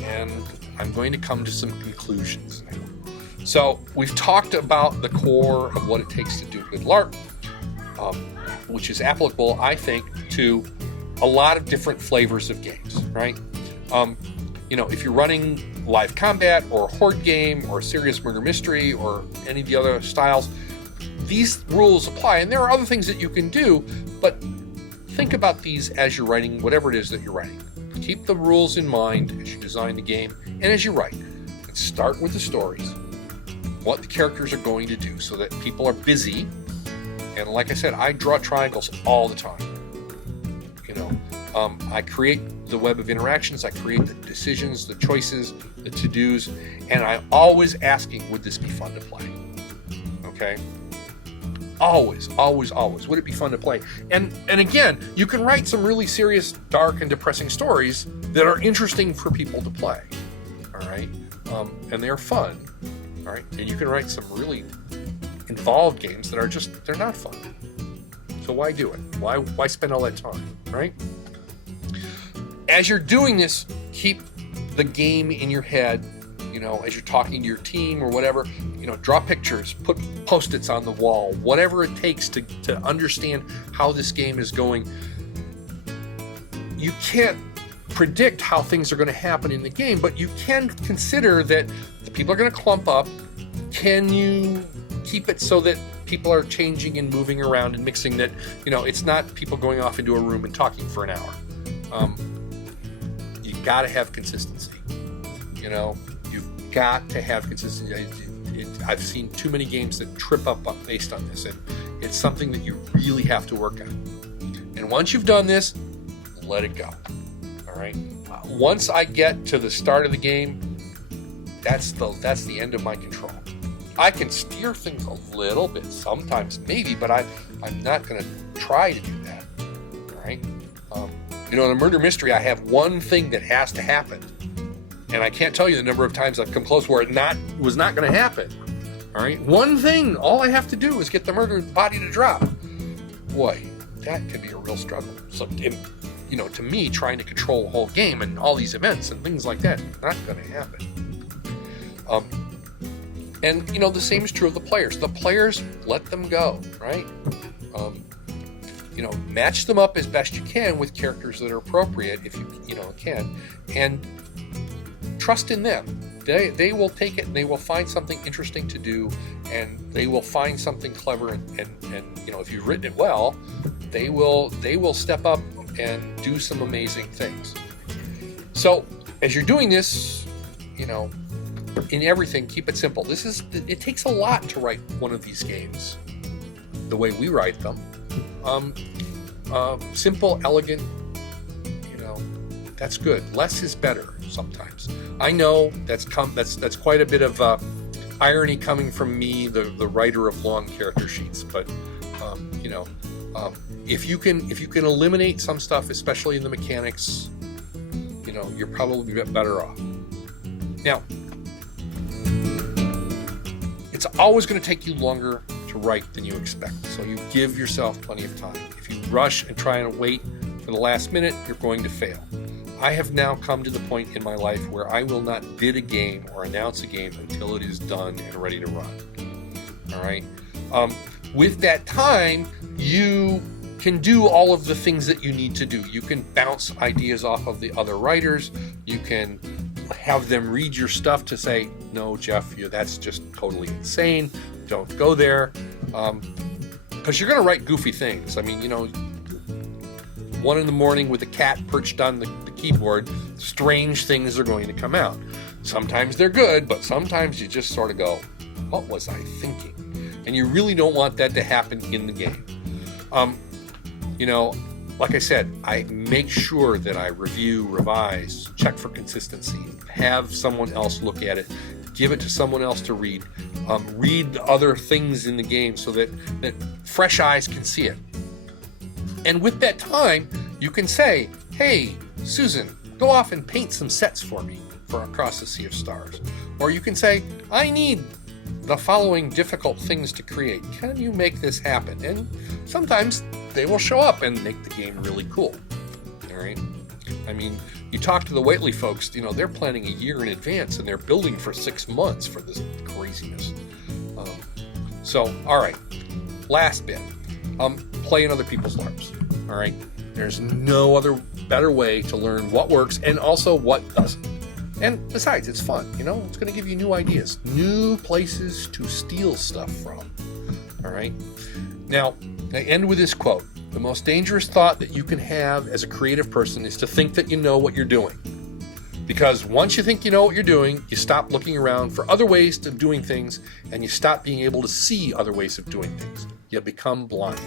and I'm going to come to some conclusions now. So we've talked about the core of what it takes to do good LARP, which is applicable, I think, to a lot of different flavors of games, right? If you're running live combat or a horde game or a serious murder mystery or any of the other styles, these rules apply. And there are other things that you can do, but think about these as you're writing whatever it is that you're writing. Keep the rules in mind as you design the game and as you write. And start with the stories, what the characters are going to do, so that people are busy. And like I said, I draw triangles all the time. I create the web of interactions, I create the decisions, the choices, the to-dos, and I'm always asking, would this be fun to play? Okay? Always, always, always. Would it be fun to play? And again, you can write some really serious, dark, and depressing stories that are interesting for people to play. All right? And they're fun. All right? And you can write some really involved games that are they're not fun. So why do it? Why spend all that time, right? As you're doing this, keep the game in your head, as you're talking to your team or whatever, draw pictures, put Post-its on the wall, whatever it takes to understand how this game is going. You can't predict how things are going to happen in the game, but you can consider that the people are going to clump up. Can you keep it so that people are changing and moving around and mixing, that it's not people going off into a room and talking for an hour? You got to have consistency. You've got to have consistency. I've seen too many games that trip up based on this, and it's something that you really have to work on. And once you've done this, let it go. All right. Once I get to the start of the game, that's the end of my control. I can steer things a little bit sometimes, maybe, but I'm not going to try to do that. All right. In a murder mystery, I have one thing that has to happen, and I can't tell you the number of times I've come close where it was not going to happen. All right. One thing, all I have to do is get the murdered body to drop. Boy, that can be a real struggle. So, to me, trying to control the whole game and all these events and things like that, not going to happen. And the same is true of the players. The players, let them go, right? Match them up as best you can with characters that are appropriate, if you can, and trust in them. They will take it and they will find something interesting to do, and they will find something clever, and if you've written it well, they will step up and do some amazing things. So as you're doing this, in everything, keep it simple. It takes a lot to write one of these games the way we write them. Simple, elegant, that's good. Less is better sometimes. I know that's quite a bit of irony coming from me, the writer of long character sheets, but if you can eliminate some stuff, especially in the mechanics, you're probably better off. Now, it's always going to take you longer to write than you expect, so you give yourself plenty of time. If you rush and try and wait for the last minute, you're going to fail. I have now come to the point in my life where I will not bid a game or announce a game until it is done and ready to run. All right. With that time, you can do all of the things that you need to do. You can bounce ideas off of the other writers. You can have them read your stuff to say, no, Jeff, that's just totally insane. Don't go there. Because you're going to write goofy things. I mean, 1 a.m. with a cat perched on the keyboard, strange things are going to come out. Sometimes they're good, but sometimes you just sort of go, what was I thinking? And you really don't want that to happen in the game. Like I said, I make sure that I review, revise, check for consistency, have someone else look at it, give it to someone else to read, read other things in the game so that fresh eyes can see it. And with that time, you can say, hey, Susan, go off and paint some sets for me for Across the Sea of Stars. Or you can say, I need the following difficult things to create. Can you make this happen? And sometimes they will show up and make the game really cool. All right. I mean, you talk to the Whately folks, they're planning a year in advance and they're building for 6 months for this craziness. All right. Last bit. Play in other people's LARPs. All right. There's no other better way to learn what works and also what doesn't. And besides, it's fun. It's going to give you new ideas, new places to steal stuff from. All right. Now, I end with this quote. The most dangerous thought that you can have as a creative person is to think that you know what you're doing. Because once you think you know what you're doing, you stop looking around for other ways of doing things, and you stop being able to see other ways of doing things. You become blind.